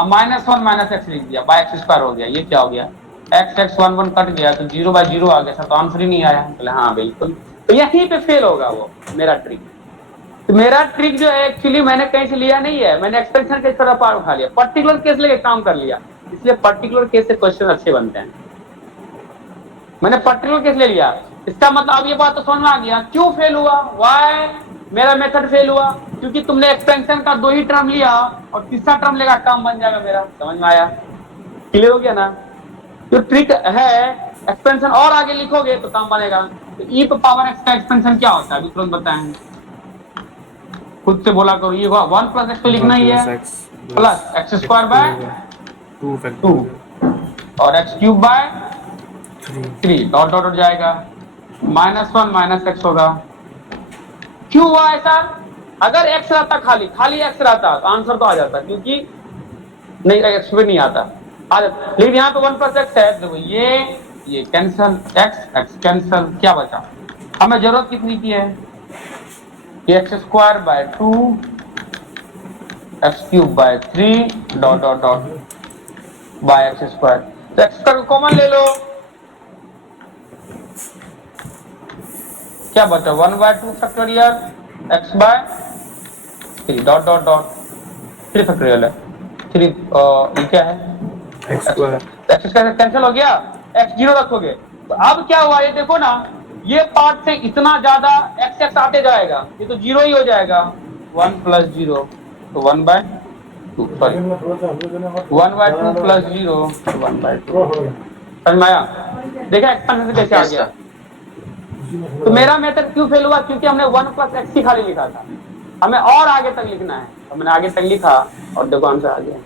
अब माइनस 1 माइनस एक्स लिख दिया, बाय एक्स स्क्वायर हो गया। ये क्या हो गया, x x 1 1 कट गया तो 0 बाय 0 आ गया सर, तो आंसर ही नहीं आया। बोले हाँ बिल्कुल, तो यहीं पे फेल होगा वो मेरा ट्रिक। तो मेरा ट्रिक जो है एक्चुअली मैंने कहीं से लिया नहीं है, मैंने एक्सपेंशन केस पर पार उठा लिया, पर्टिकुलर केस लेके काम कर लिया, इसलिए पर्टिकुलर केस से क्वेश्चन अच्छे बनते हैं। मैंने पर्टिकुलर केस ले लिया, इसका मतलब अब ये बात तो समझ में आ गया क्यों फेल हुआ, व्हाई मेरा मेथड फेल हुआ, क्योंकि तुमने एक्सपेंशन का 2 ही टर्म लिया और तीसरा टर्म लेगा काम बन जाएगा मेरा। समझ में आया? क्लियर हो गया ना? जो ट्रिक है एक्सपेंशन और आगे लिखोगे तो काम बनेगा। तो e पे पावर x का एक्सपेंशन क्या होता है अभी तुरंत बताएं, खुद से बोला करो। ये 1 प्लस एक्स तो लिखना ही है, प्लस एक्स स्क्वायर बाय 2 और x cube by 3 dot dot हो जाएगा, माइनस 1 माइनस एक्स होगा। क्यों हुआ ऐसा? अगर एक्स रहता खाली एक्स रहता तो आंसर तो आ जाता, क्योंकि नहीं एक्स भी नहीं आता, लेकिन यहाँ पे 1 प्लस एक्स है। देखो ये कैंसल, एक्स कैंसल, क्या बचा? हमें जरूरत कितनी की है, x square by 2 x cube by 3 dot dot dot by x square. तो एक्स स्क्वायर को कॉमन ले लो, क्या बचा 1 by 2 factorial x by 3 dot dot dot 3 factorial है 3 ये क्या है एक्स स्क्वायर कैंसिल हो गया, एक्स 0 रखोगे। तो अब क्या हुआ ये देखो ना, ये पार्ट से इतना ज्यादा एक्स एक्स आते जाएगा, ये तो 0 ही हो जाएगा। 1 प्लस 0 तो 1 बाय 2, सॉरी 1 बाय 2 प्लस 0 तो 1 बाय 2। समझ में आया? देखा एक्सपेंशन कैसे आ गया? तो मेरा मेथड क्यों फेल हुआ, क्योंकि हमने 1 प्लस एक्स ही खाली लिखा था, हमें और आगे तक लिखना है, तो मैंने आगे तक लिखा और देखो आंसर आ गया।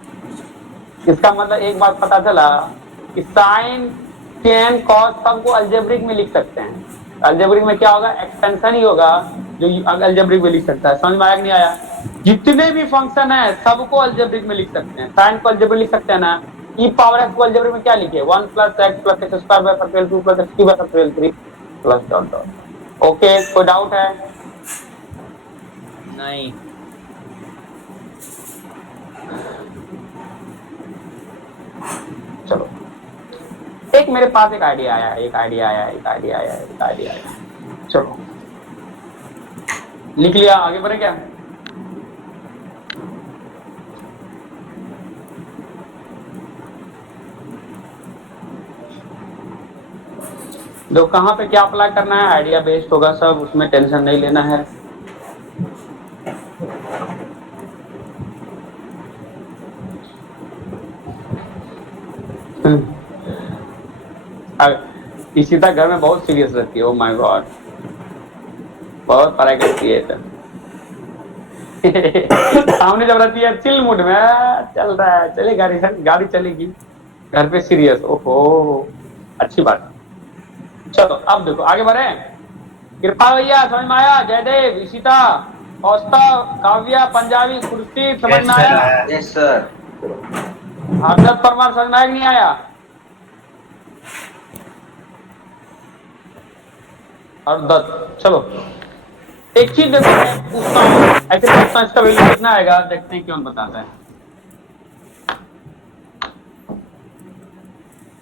इसका मतलब एक बात पता चला कि साइन टेन कॉस सबको अलजेब्रिक में लिख सकते हैं। अलजेब्रिक में क्या होगा, एक्सपेंशन ही होगा जो अलजेब्रिक में लिख सकता है। समझ में आया कि नहीं आया? जितने भी फंक्शन है सबको अलजेब्रिक में लिख सकते हैं। साइन को अलजेब्रिक लिख सकते हैं ना, ई पावर एक्स को अलजेब्रिक में क्या लिखे, 1 plus x plus x square by factorial 2 plus x cube by factorial 3 plus dot dot. Okay, कोई डाउट है? नहीं। चलो, एक मेरे पास एक आइडिया आया, चलो लिख लिया, आगे बढ़े क्या? दो कहाँ पे क्या अप्लाई करना है, आइडिया बेस्ड होगा सब, उसमें टेंशन नहीं लेना है। इशिता घर में बहुत सीरियस रहती है, ओ माय गॉड, बहुत पढ़ाई करती है। सामने जब रहती है चिल मूड में, चल रहा है, चले गाड़ी चलेगी, घर पे सीरियस। ओहो, अच्छी बात। चलो अब देखो आगे बढ़े। कृपा भैया समझ में आया? जयदेव, इशिता, कौस्तव, काव्या, पंजाबी, कुर्सी समझ में आया? Yes sir. हरदत परमार समझ में आया कि नहीं आया? हरदत, चलो एक चीज देखो, मैं पूछता हूँ, ऐसे पूछता हूँ, इसका वैल्यू कितना आएगा, देखते हैं क्यों बताता है।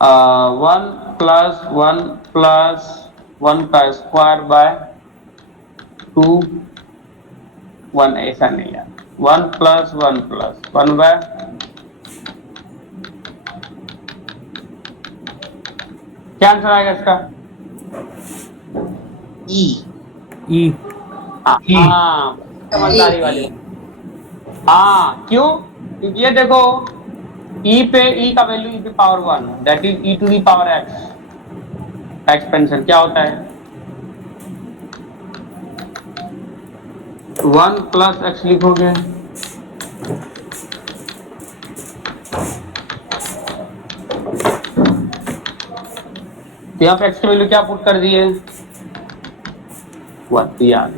1 प्लस 1 का स्क्वायर बाय 2 1 ऐसा नहीं है, 1 प्लस 1 बाय क्या आंसर आएगा इसका? ई ई हाँ, समझदारी वाली। हाँ, क्यों? क्योंकि ये देखो e पे e का वैल्यू e की power 1 that is e to the power x। Expansion क्या होता है? 1 प्लस x लिखोगे, तो यहाँ पे x की वैल्यू क्या पुट कर दिए? 1 याद।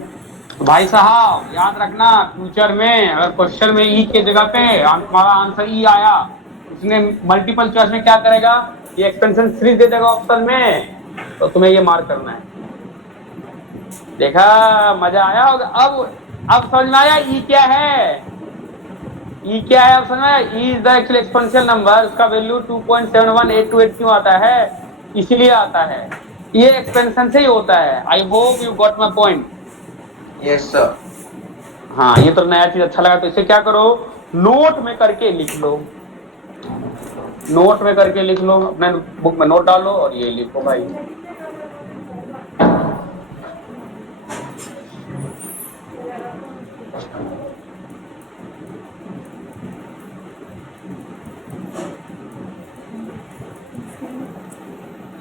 तो भाई साहब याद रखना, फ्यूचर में अगर क्वेश्चन में ई के जगह पे हमारा आंसर ई आया, उसने मल्टीपल चॉइस में क्या करेगा? ये एक्सपेंशन सीरीज दे देगा ऑप्शन में, तो तुम्हें ये मार्क करना है। देखा, मजा आया होगा। अब समझ में आया ई क्या है? ई क्या है अब समझ में आया? E is the actual exponential number. उसका वैल्यू 2.71828 क्यों आता है? इसलिए आता है, ये एक्सपेंशन से ही होता है। I hope you got my point. Yes sir. हाँ, ये तो नया चीज अच्छा लगा, तो इसे क्या करो, नोट में करके लिख लो। नोट में करके लिख लो, अपने बुक में नोट डालो और ये लिखो भाई।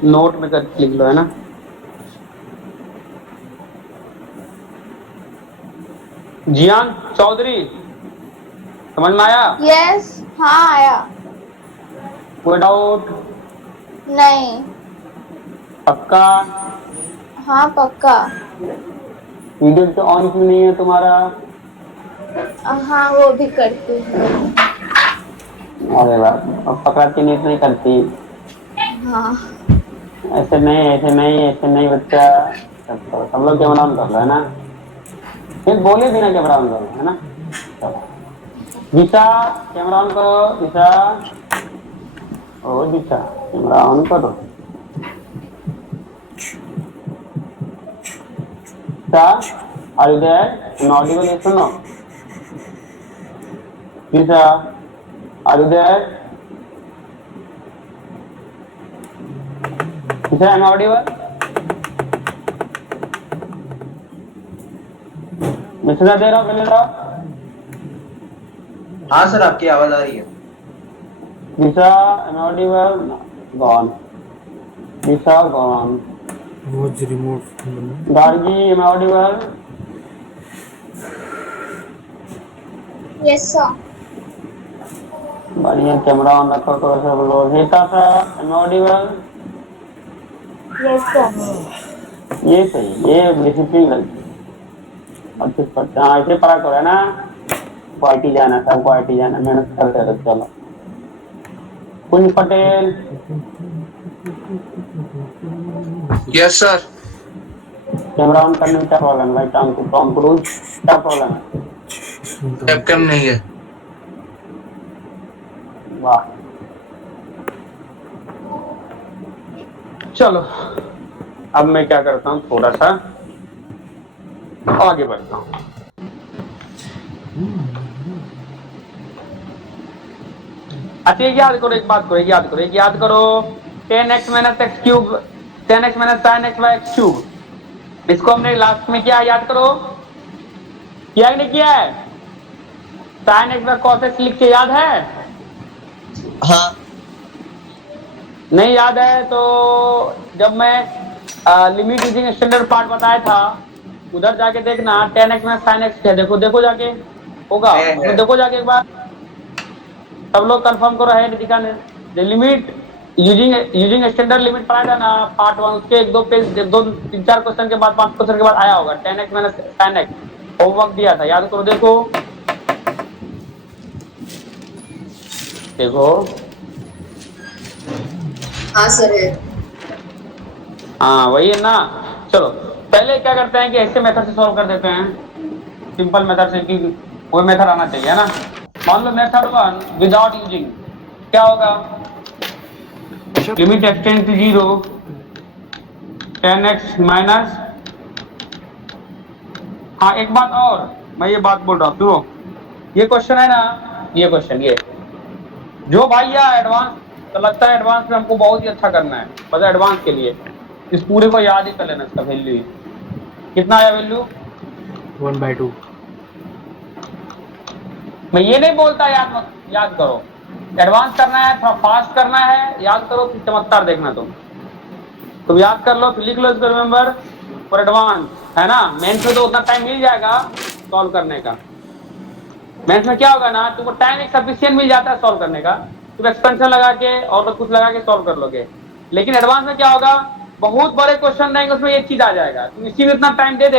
नोट में करके लिख लो, है ना? जियान चौधरी, समझ में आया? यस, हाँ आया। कोई डाउट? नहीं। पक्का? हाँ पक्का। वीडियो तो ऑन क्यों नहीं है तुम्हारा? हाँ वो भी करती हूँ। अरे बात, अब पकड़ती नहीं करती। हाँ ऐसे नहीं बच्चा। सब लोग कैमरा ऑन कर लो, है ना? फिर बोले बिना कैमरा ऑन करो, है ना? चलो दिशा, कैमरा ऑन करो। दिशा, ओ दिशा, कैमरा ऑन करो। दिशा, are you there? I'm audible, yes or no? Disha, are you there? Disha, I'm audible? Mishra दे रहा हूँ, पहले रहा। हाँ सर, आपकी आवाज आ रही है। दिशा, am audible? Gone. Disha gone. was removed. Gargi, am audible? Yes sir. बढ़िया, कैमरा ऑन रखो तो सब लोग। हेता सा, am audible? Yes sir. ये सही, ये डिसिप्लिन लगती है। हाँ, ऐसे पढ़ा करो, है ना? क्वालिटी जाना, सब क्वालिटी जाना, मेहनत करते रहो। चलो Kunj Patel. Yes sir. Camera on करने में क्या प्रॉब्लम है भाई? टॉम क्रूज क्या प्रॉब्लम है? वेबकैम नहीं है। वाह, चलो अब मैं क्या करता हूँ, थोड़ा सा आगे बढ़ता हूँ। अच्छा याद करो, एक बात करो, याद करो 10x minus x cube 10x minus sine x by x cube, इसको हमने लास्ट में क्या याद करो, किया नहीं किया है? Sine x by cos x लिख के याद है? हाँ नहीं याद है तो जब मैं लिमिट यूजिंग स्टैंडर्ड पार्ट बताया था, उधर जाके देखना 10x में sin x है। देखो जाके होगा, तो देखो जाके एक बार, सब लोग कंफर्म करो है नहीं दिखाने। लिमिट यूजिंग स्टैंडर्ड लिमिट पढ़ाया था ना पार्ट 1, उसके 1-2 पेज 2-3-4 क्वेश्चन के बाद 5 क्वेश्चन के बाद आया होगा 10x minus sin x, homework दिया था, याद करो। देखो हाँ सर है। हाँ वही है ना। चलो पहले क्या करते हैं कि ऐसे मेथड से सॉल्व कर देते हैं, सिंपल मेथड से, कि कोई मेथड आना चाहिए, है ना? मान लो मेथड 1 विदाउट यूजिंग क्या होगा? Limit extend to 0 10x minus, हाँ एक बात और, मैं ये बात बोल रहा हूँ, सुनो, ये क्वेश्चन है ना, ये क्वेश्चन, ये जो भाई या एडवांस तो लगता है एडवांस में हमको बहुत ही अच्छा करना है, बस एडवांस के लिए इस पूरे को याद ही कर लेना, इसका वैल्यू कितना आया वैल्यू 1/2। मैं ये नहीं बोलता याद करो, एडवांस करना है, थोड़ा फास्ट करना है, याद करो, फिर चमत्कार देखना तुम याद कर लो, फिर लिख लो इसको, रिमेंबर फॉर एडवांस, है ना। मेंस में तो उतना टाइम मिल जाएगा सॉल्व करने का। मेंस में क्या होगा ना, तुमको टाइम एक सफिशिएंट मिल जाता है सॉल्व करने का, तुम एक्सपेंशन लगा के और तो कुछ लगा के सॉल्व कर लोगे। लेकिन एडवांस में क्या होगा, बहुत बड़े क्वेश्चन रहेंगे, उसमें एक चीज आ जाएगा, तुम इसी में इतना टाइम दे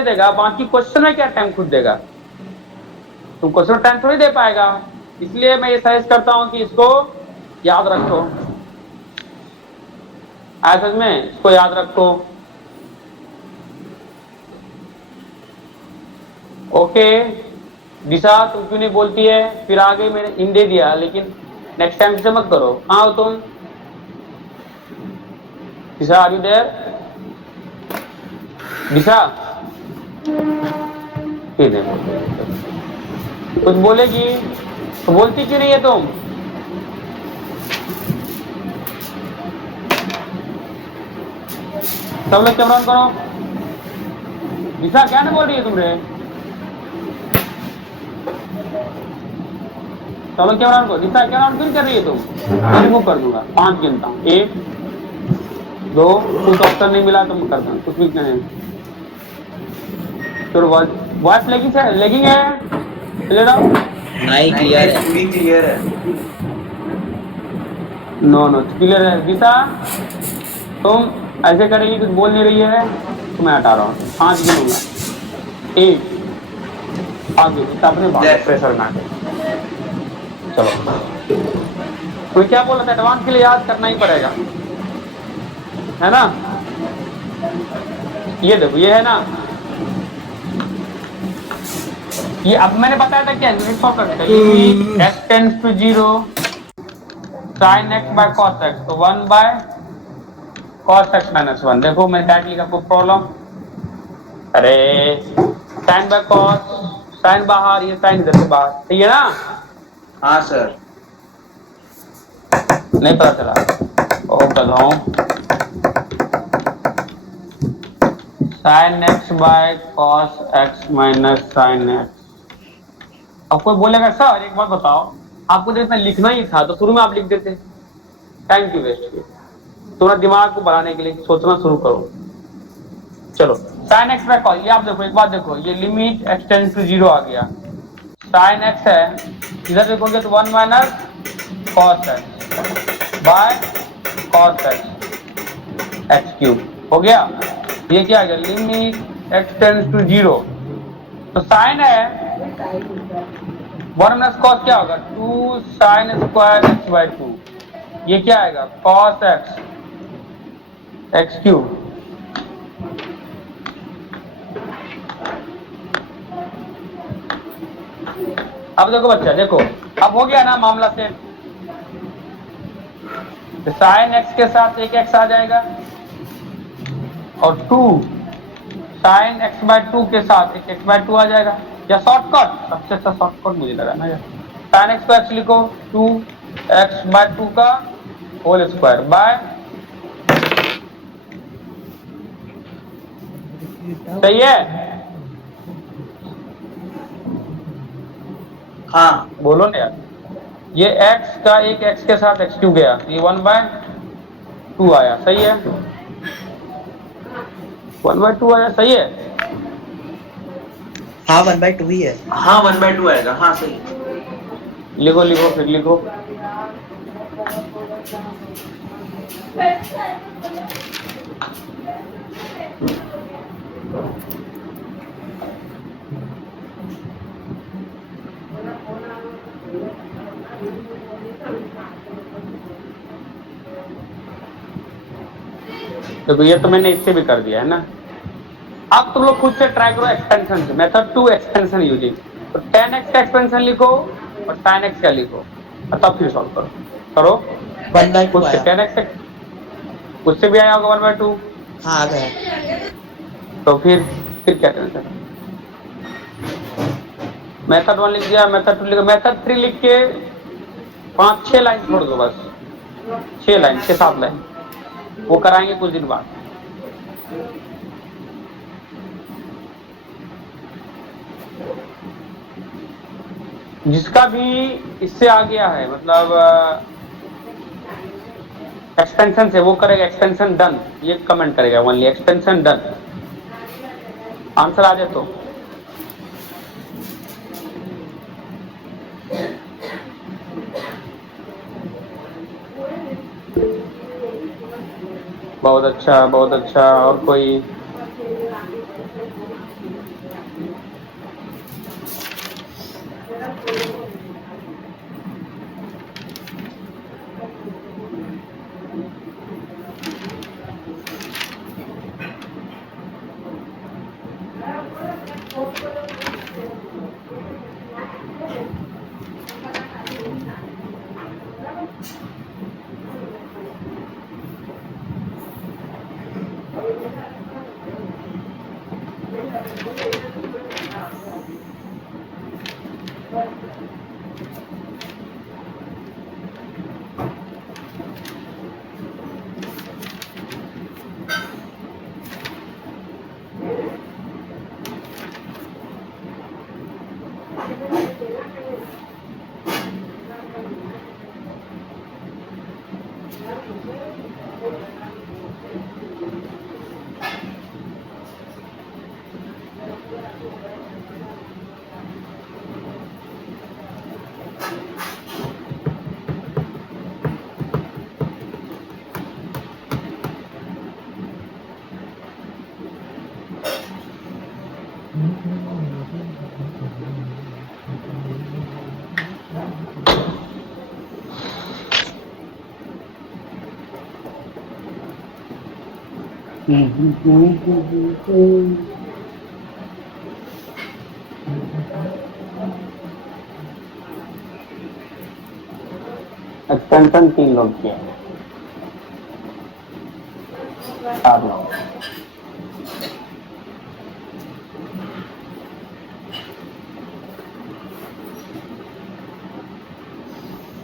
देगा, बाकी क्वेश्चन में क्या टाइम खुद देगा, तुम क्वेश्चन टाइम थोड़ी दे पाएगा। इसलिए मैं ये सजेस्ट करता हूं कि इसको याद रखो, समझ में, इसको याद रखो। ओके दिशा, तुम क्यों नहीं बोलती है, फिर आगे मैंने इन दे दिया, लेकिन नेक्स्ट टाइम से मत करो। हाँ हो तुम दिशा, आर यू देयर दिशा? कुछ बोलेगी तो बोलती क्यों नहीं है तुम? सब लोग कैमरा ऑन करो। दिशा क्या नहीं बोल रही है तुमने? सब लोग कैमरा ऑन करो। दिशा कैमरा ऑन क्यों कर रही है तुम? रिमूव कर दूंगा, 5 गिनता हूँ, 1 2, कुछ ऑप्शन नहीं मिला तो मैं करता हूँ, कुछ भी नहीं। तो वॉइस लेगिंग है, क्लियर आओ? नहीं क्लियर है, पूरी क्लियर है। नो क्लियर है। दिशा तुम ऐसे करेगी, कुछ बोल नहीं रही है तो मैं हटा रहा हूँ, 5 गिनूंगा, 1 आगे अपने बात प्रेशर ना दे। चलो कोई क्या बोल रहा था, एडवांस के लिए याद करना ही पड़ेगा, है ना। ये देखो, ये है ना, ये अब मैंने बताया था क्या सॉल्व करते हैं, x tends to 0 sin x by cos x, तो 1 by cos x minus 1। देखो मैंने डायरेक्ट लिखा, कोई प्रॉब्लम? अरे sin by cos, sin बाहर, ये sin इधर से बाहर, सही है ना? हाँ सर। नहीं पता चला, ओ गधाओं। sin x by cos x minus sin x। अब कोई बोलेगा सर एक बात बताओ, आपको जब इतना लिखना ही था तो शुरू में आप लिख देते, टाइम क्यों वेस्ट किया? थोड़ा दिमाग को बढ़ाने के लिए सोचना शुरू करो। चलो sin x by cos, ये आप देखो, एक बात देखो, ये लिमिट x टेंड्स टू 0 आ गया, sin x है, इधर देखोगे तो 1 minus cos x by cos x x cube हो गया। ये क्या आ गया, लिमिट x टेंड्स टू 0, तो sin है 1 माइनस cos क्या होगा, 2 sin स्क्वायर x by 2, ये क्या आएगा cos x x क्यूब। अब देखो बच्चा, देखो अब हो गया ना मामला से, तो sin x के साथ एक x आ जाएगा और 2 sin x by 2 के साथ एक x by 2 आ जाएगा, या शॉर्टकट, सबसे अच्छा शॉर्टकट मुझे लगा ना यार, sin x को x लिखो, 2x by 2 का होल स्क्वायर बाय, सही है? हाँ बोलो ना यार, ये x का एक x के साथ x क्यों गया, ये 1 by 2 आया, सही है? 1 by 2 आया, सही है? हाँ 1/2 ही है। हाँ 1/2 आएगा, हाँ सही। लिखो लिखो फिर लिखो, देखो ये तो मैंने इससे भी कर दिया है ना। अब तुम लोग खुद से ट्राई करो एक्सपेंशन से, मेथड 2 एक्सपेंशन यूजिंग, तो 10x का एक्सपेंशन लिखो और sin x का लिखो और तब फिर सॉल्व करो 1/2 खुद से। आया। 10x उससे भी आया होगा 1/2, हाँ आ गया। तो फिर क्या टेंशन। मेथड 1 लिख दिया, मेथड 2 लिखो, मेथड 3 लिख के 5-6 लाइन छोड़ दो बस, 6 लाइन 6-7 लाइन वो कराएंगे कुछ दिन बाद। जिसका भी इससे आ गया है मतलब एक्सटेंशन से, वो करेगा एक्सटेंशन डन, ये कमेंट करेगा ओनली एक्सटेंशन डन। आंसर आ जाए तो बहुत अच्छा, बहुत अच्छा। और कोई? एक्सटेंशन 3 लोग किया, 4 लोग।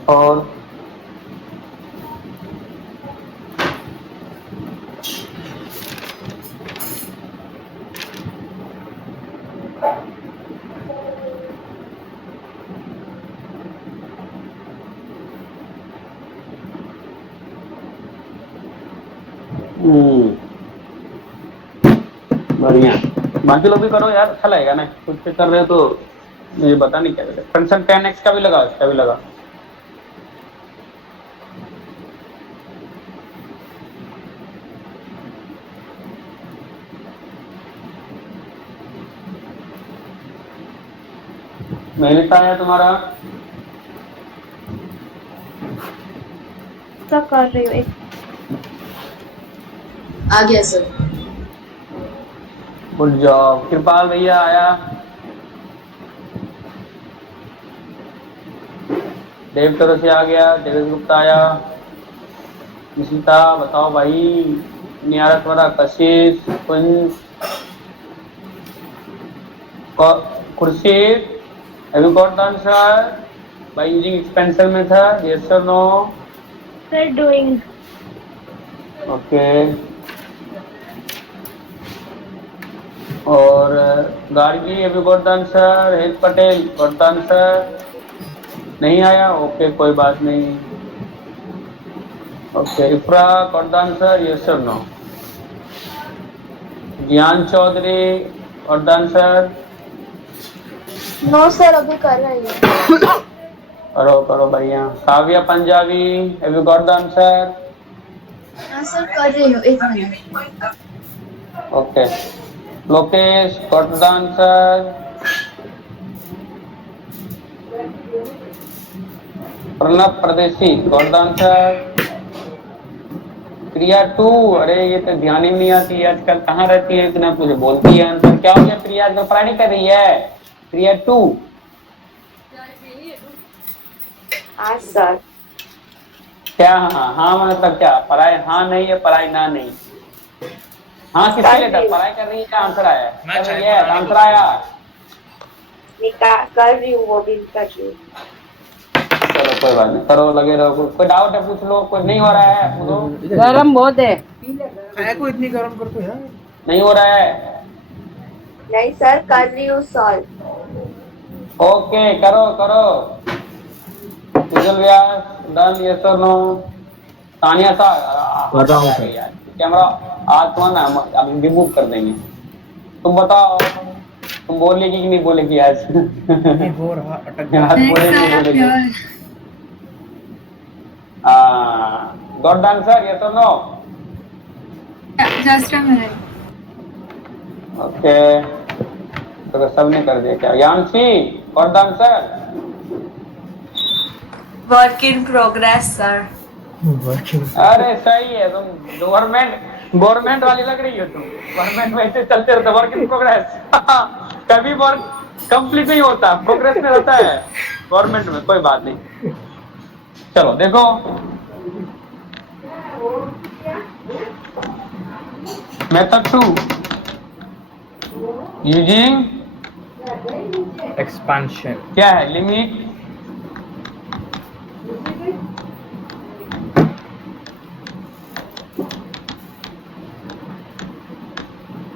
और बढ़िया, बाकी लोग भी करो यार, अच्छा लगेगा ना। खुद से कर रहे हो तो मुझे पता नहीं क्या करें। फंक्शन 10x का भी लगा, इसका भी लगा। मेहनत आया तुम्हारा? क्या कर रही हो? आ गया सर। Good job. कृपाल भैया आया, देव तरह से आ गया, देवेश गुप्ता आया, निशिता बताओ भाई, नहीं आ रहा तुम्हारा? कशिश, कुंज, Khurshid, have you got the answer by using expansion method? Yes or no? Sir, doing. Okay. और Gargi, have you got the answer? हेत पटेल, got the answer? नहीं आया? ओके, कोई बात नहीं। Okay, Ifra, got the answer? Yes or no? Gyan Chaudhary, got the answer? No sir, अभी कर रही हूँ। करो करो भैया। Kavya Punjabi, have you got the answer? हाँ सर, कर रही हूँ, 1 minute. Okay, Lokesh, got the answer? Pranab Pradeshi, got the answer? Priya 2, अरे ये तो ध्यान ही नहीं आती है आजकल, कहाँ रहती है, इतना कुछ बोलती है आंसर। क्या हो गया प्रिया, तो पढ़ाई नहीं कर रही है? प्रिया 2। हाँ सर। क्या हाँ? हाँ मतलब क्या? पढ़ाई हाँ नहीं है, पढ़ाई ना नहीं? हाँ किसके लिए था? पढ़ाई कर रही है, क्या आंसर आया? कर रही है, आंसर आया? कर रही हूँ, वो भी कर रही हूँ। चलो चलो कोई बात नहीं, करो, लगे रहो। कोई डाउट है पूछ लो, कोई नहीं हो रहा है पूछो। गरम बहुत है। काय को इतनी गरम करते हो यार? नहीं हो रहा है, नहीं सर, कर रही हूँ सॉल्व। ओके करो करो। सुजल व्यास डन, यस और नो। तानिया सा बताओ सर। यार कैमरा आज तो ना अभी रिमूव कर देंगे। तुम बताओ, तुम बोलेगी कि नहीं बोलेगी आज? नहीं हो रहा, अटक गया। आज बोलेगी नहीं बोलेगी? गॉड आंसर, यस और no? Just a minute. Okay, तो सबने कर दिया क्या? Yanshi got answer? Work in progress sir. अरे सही है, तुम गवर्नमेंट वाली लग रही हो तुम। गवर्नमेंट में ऐसे चलते रहते, वर्क इन प्रोग्रेस। कभी वर्क कंप्लीट नहीं होता, प्रोग्रेस में रहता है गवर्नमेंट में। कोई बात नहीं, चलो देखो। Method 2 using expansion. क्या है? लिमिट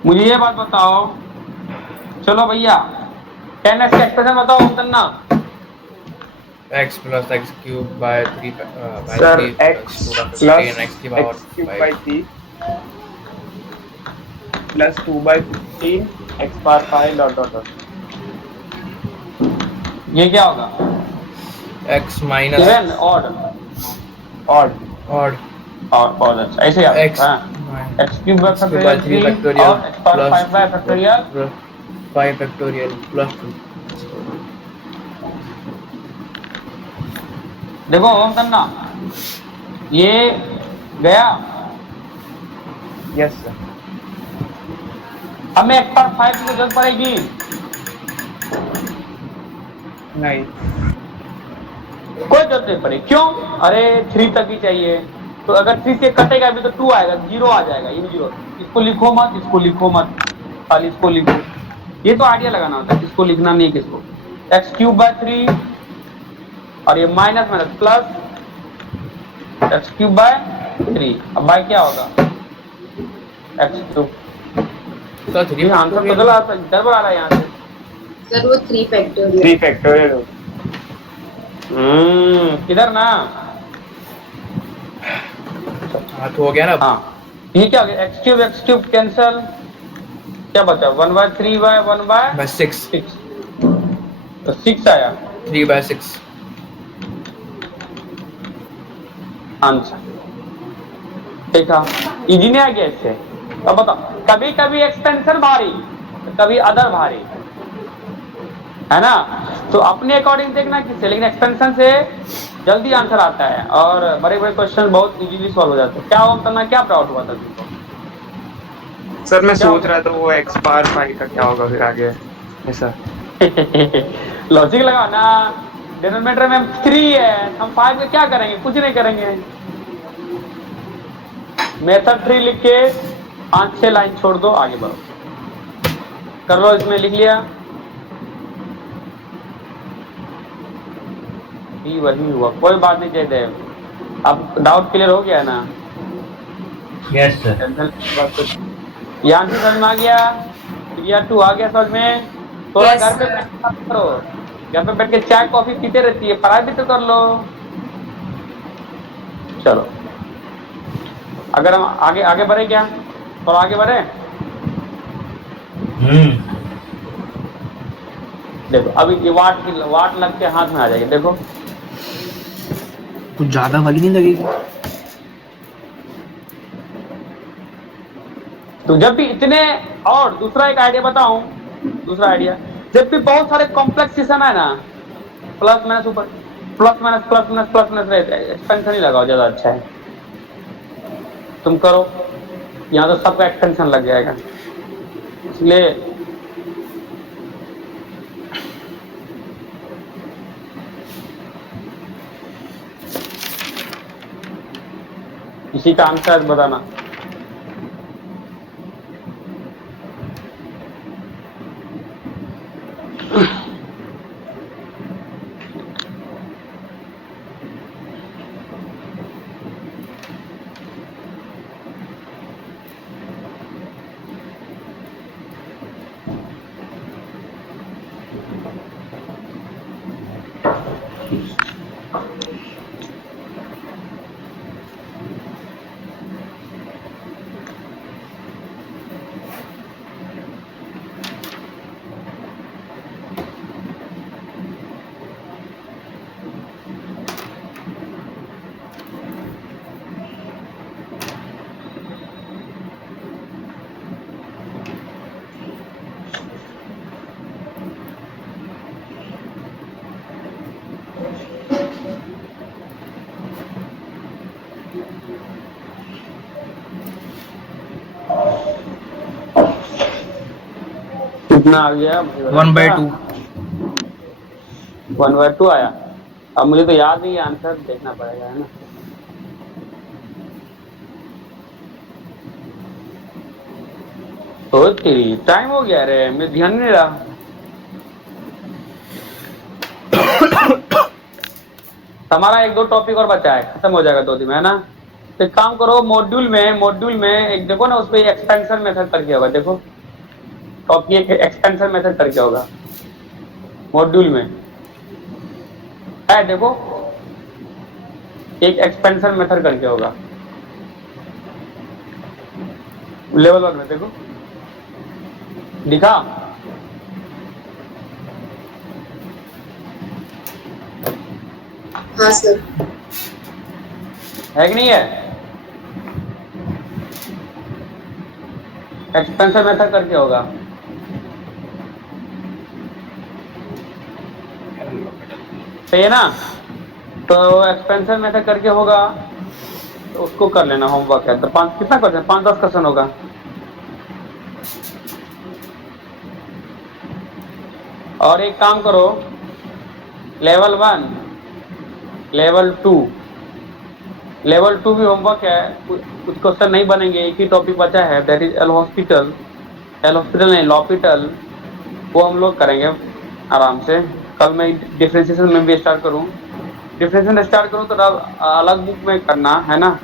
मुझे ये बात बताओ, चलो भैया 10x का एक्सप्रेशन बताओ तन्ना। x plus x cube by 3 by sir 3 x plus 2 by plus 15 x की power x cube 5 by 3 plus 2 by 15 x bar 5 dot dot dot। ये क्या होगा? x minus even odd odd। odd और अच्छा ऐसे याद x x cube by x cube by 3 factorial और x power 5 bye factorial 5 factorial plus 2। देखो ओम तन्ना, ये गया। Yes sir. हमें x पावर 5 की जरूरत पड़ेगी? नहीं। कोई जरूरत नहीं पड़ेगी, क्यों? अरे 3 तक ही चाहिए, तो अगर 3 से कटेगा भी तो 2 आएगा, 0 आ जाएगा। ये 0, इसको लिखो मत, इसको लिखो मत, खाली इसको लिखो। ये तो आइडिया लगाना होता है, इसको लिखना नहीं किसको। x क्यूब बाय 3 और ये minus minus plus x cube by 3। अब बाय क्या होगा? x cube. तो 3 आंसर तो गलत है, गड़बड़ आ रहा है यहाँ से। सर वो 3 फैक्टोरियल। 3 फैक्टोरियल। किधर ना? हाँ तो हो गया ना। हाँ, ये क्या हो गया? x क्यूब कैंसल, क्या बचा? 1 बाय 3 बाय 1 बाय 6 तो 6 आया 3 by 6। आंसर। देखा, इजी नहीं आ गया इससे। अब बताओ, कभी कभी एक्सटेंशन भारी, कभी अदर भारी, है ना? तो अपने अकॉर्डिंग देखना किससे, लेकिन एक्सटेंशन से जल्दी आंसर आता है और बड़े बड़े क्वेश्चन बहुत इजीली सॉल्व हो जाते हैं। क्या हुआ करना, क्या प्राउड हुआ था तुमको? सर मैं सोच रहा था वो x बार 5 का क्या होगा फिर आगे ऐसा। लॉजिक लगाओ ना। डिनोमिनेटर में 3 है, हम 5 में क्या करेंगे? कुछ नहीं करेंगे। मेथड 3 लिख के 5-6 लाइन छोड़ दो, आगे बढ़ो। कर लो, इसमें लिख लिया। वही हुआ, कोई बात नहीं जयदेव। अब डाउट क्लियर हो गया ना? Yes sir. यहाँ से समझ में आ गया, क्रिया 2 आ गया समझ में। थोड़ा Yes, घर पे sir. प्रैक्टिस करो, घर पे बैठ के चाय कॉफी पीते रहती है, पढ़ाई भी तो कर लो। चलो, अगर हम आगे आगे बढ़े क्या? थोड़ा आगे बढ़े। देखो अभी ये वाट लग के हाथ में आ जाएगी। देखो कुछ ज्यादा वाली नहीं लगेगी। तो जब भी इतने, और दूसरा एक आइडिया बताऊं, दूसरा आइडिया, जब भी बहुत सारे कॉम्प्लेक्स सिस्टम है ना, प्लस माइनस ऊपर, प्लस माइनस रहता है, एक्सटेंशन ही लगाओ, ज्यादा अच्छा है। तुम करो, यहाँ तो सबका एक्सटेंशन लग जाएगा, इसलिए इसी का आंसर बताना। कितना आ गया? 1/2। 1/2 आया। अब मुझे तो याद नहीं है, आंसर देखना पड़ेगा, है ना। तो तेरी टाइम हो गया रे, मैं ध्यान नहीं रहा। हमारा 1-2 टॉपिक और बचा है, खत्म हो जाएगा 2 दिन में, है ना। तो एक काम करो, मॉड्यूल में एक देखो ना, उस पर एक्सपेंशन मेथड करके होगा। देखो टॉपिक एक्सपेंशन मेथड करके होगा मॉड्यूल में, है। देखो एक एक्सपेंशन मेथड करके होगा लेवल 1 में। देखो दिखा? हाँ सर। है कि नहीं है? एक्सपेंशन मेथड करके होगा। सही है ना। तो एक्सपेंशन मेथड करके होगा, तो उसको कर लेना होमवर्क है। तो 5 कितना क्वेश्चन? 5-10 क्वेश्चन होगा। और एक काम करो, लेवल 1 लेवल 2 भी होमवर्क है। कुछ क्वेश्चन नहीं बनेंगे, एक ही टॉपिक बचा है, दैट इज एल हॉस्पिटल नहीं, लॉपिटल। वो हम लोग करेंगे आराम से। कल मैं डिफरेंशिएशन में भी स्टार्ट करूँ तो अलग बुक में करना है ना,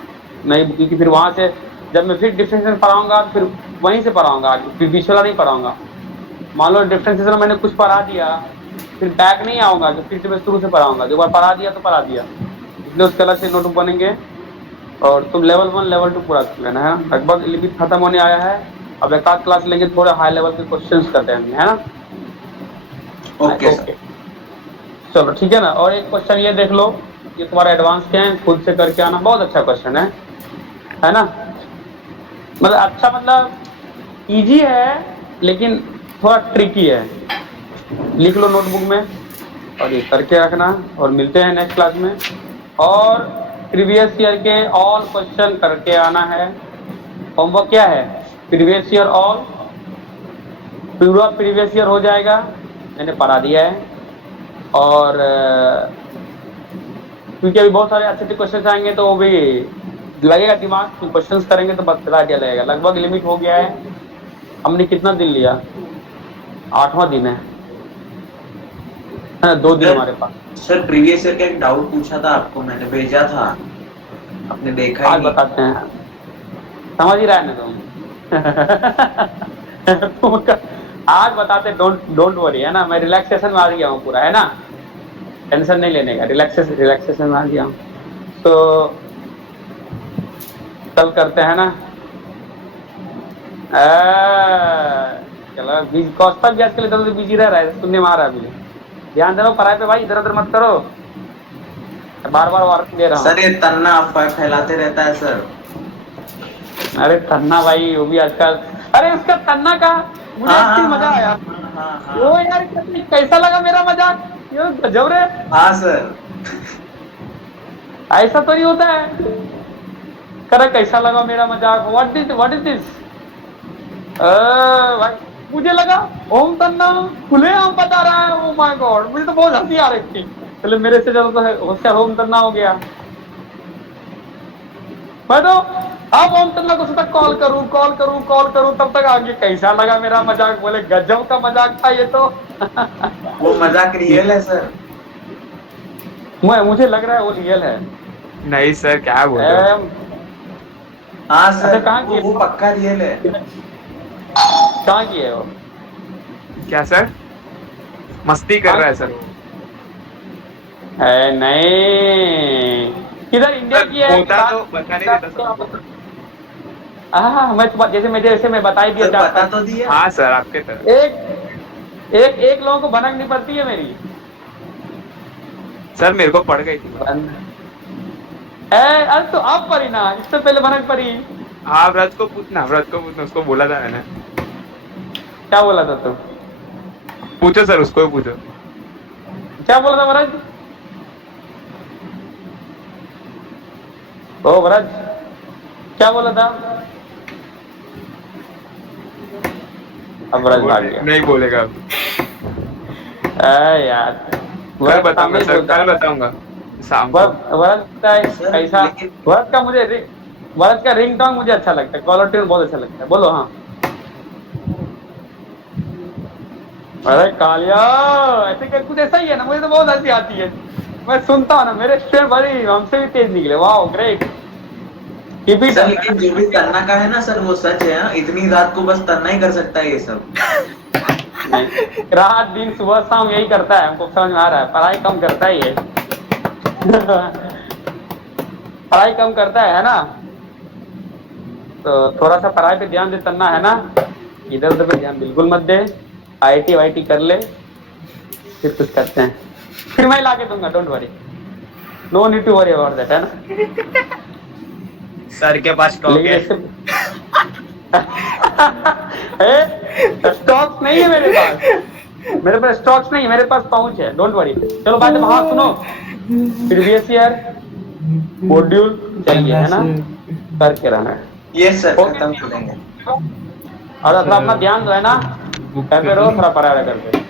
नई बुक की। फिर वहाँ से जब मैं फिर डिफरेंशिएशन पढ़ाऊंगा, फिर वहीं से पढ़ाऊंगा, फिर बीच वाला नहीं पढ़ाऊंगा। मान लो डिफरेंशिएशन मैंने कुछ पढ़ा दिया, फिर बैक नहीं आऊंगा, तो फिर से मैं शुरू से पढ़ाऊंगा। जो बार पढ़ा दिया तो पढ़ा दिया, इसलिए उसके अलग से नोटबुक बनेंगे। और तुम लेवल 1 लेवल 2 पूरा कर लेना, है। लगभग लिमिट खत्म होने आया है। अब एक आध क्लास लेंगे, थोड़े हाई लेवल के क्वेश्चंस करते हैं, है ना। Okay sir. चलो ठीक है ना। और एक क्वेश्चन ये देख लो, ये तुम्हारा एडवांस के हैं, खुद से करके आना। बहुत अच्छा क्वेश्चन है ना। मतलब अच्छा, मतलब इजी है लेकिन थोड़ा ट्रिकी है। लिख लो नोटबुक में और ये करके रखना। और मिलते हैं नेक्स्ट क्लास में। और प्रीवियस ईयर के ऑल क्वेश्चन करके आना है। होमवर्क क्या है? प्रीवियस ईयर ऑल, पूरा प्रीवियस ईयर हो जाएगा, मैंने पढ़ा दिया है। और क्योंकि अभी बहुत सारे अच्छे क्वेश्चन आएंगे, तो वो भी लगेगा दिमाग। क्वेश्चंस करेंगे तो बस आइडिया लगेगा। लगभग लिमिट हो गया है। हमने कितना दिन लिया? 8वां दिन है, 2 दिन हमारे पास। सर प्रीवियस ईयर का एक डाउट पूछा था आपको, मैंने भेजा था, आपने देखा ही आज नहीं। बताते हैं, समझ ही रहा है ना तुम। आज बताते, डोंट वरी, है ना। मैं रिलैक्सेशन में आ गया हूँ पूरा, है ना। टेंशन नहीं लेने का, रिलैक्सेशन में आ गया हूँ। तो कल करते हैं ना। चलो, कौस्तव भी आजकल इधर उधर बिजी रह रहा है, सुनने में आ रहा है मुझे। ध्यान दे रहा हूँ पढ़ाई पे भाई, इधर उधर मत करो। बार वार्निंग दे रहा हूँ। सर ये तन्ना अफवाह फैलाते रहता है सर। अरे तन्ना भाई, वो भी आजकल, अरे उसका तन्ना का मुझे अच्छी मजा आया। वो यार कैसा लगा मेरा मजाक? ये गजब रे। हाँ सर। ऐसा तो नहीं होता है। करे कैसा लगा मेरा मजाक? What is this? भाई मुझे लगा ओम तन्ना खुले आम बता रहा है। ओ माय गॉड, मुझे तो बहुत हंसी आ रही थी। चलो, मेरे से ज्यादा तो होशियार ओम तन्ना हो गया। मैं तो अब ओम तन्ना को सतत कॉल करूं, तब तक आगे कैसा लगा मेरा मजाक? बोले गजब का मजाक था ये तो। वो मजाक रियल है सर। मुझे लग रहा है वो रियल है। नहीं सर, क्या बोल रहे हो? हाँ सर, कहाँ की वो पक्का रियल है। कहाँ की है वो? क्या सर? मस्ती कर रहा है सर। है नहीं, इधर इंडिया की है। होता तो बता नहीं देता सर। हाँ, मैं जैसे मैं बता ही दिया सर बता तो दिया। हाँ सर, आपके तरफ। एक लोगों को भनक नहीं पड़ती है मेरी। सर मेरे को पड़ गई थी। अरे तो आप पड़ी ना, इससे पहले भनक पड़ी। हाँ व्रत को पूछना, उसको बोला था मैंने। क्या बोला था तू? पूछो सर, उसको ही पूछो। क्या बोला था व्रज? ओ व्रज, क्या बोला था? अब व्रज भाग गया। नहीं बोलेगा अब। यार कल बताऊंगा सर, कल बताऊंगा शाम को। व्रज का ऐसा, व्रज का रिंगटोन मुझे अच्छा लगता है, कॉलर ट्यून बहुत अच्छा लगता है। बोलो हाँ। अरे कालिया, ऐसे क्या कुछ ऐसा ही है ना, मुझे तो बहुत हंसी आती है। मैं सुनता हूँ ना, मेरे स्टूडेंट बड़ी हमसे भी तेज निकले। वाह ग्रेट। सर लेकिन जो भी तन्ना का है ना सर, वो सच है। हाँ, इतनी रात को बस तन्ना ही कर सकता है ये सब। रात दिन सुबह शाम यही करता है, हमको समझ में आ रहा है। पढ़ाई कम करता ही है। पढ़ाई कम करता है ना, तो थोड़ा सा पढ़ाई पे ध्यान दे तन्ना, है ना। इधर उधर पे ध्यान बिल्कुल मत दे। IIT वाईटी कर ले, फिर कुछ करते हैं, फिर मैं ला के दूंगा। Don't worry, no need to worry about that, है ना। सर के पास स्टॉक है। स्टॉक्स नहीं है मेरे पास, स्टॉक्स नहीं है मेरे पास, पहुंच है। Don't worry. चलो बात है, हाँ सुनो, प्रीवियस ईयर मॉड्यूल चाहिए, है ना, करके रहना है। यस सर, खत्म करेंगे। और थोड़ा अपना ध्यान दो, है ना, घर पे रहो, थोड़ा पढ़ाई करके।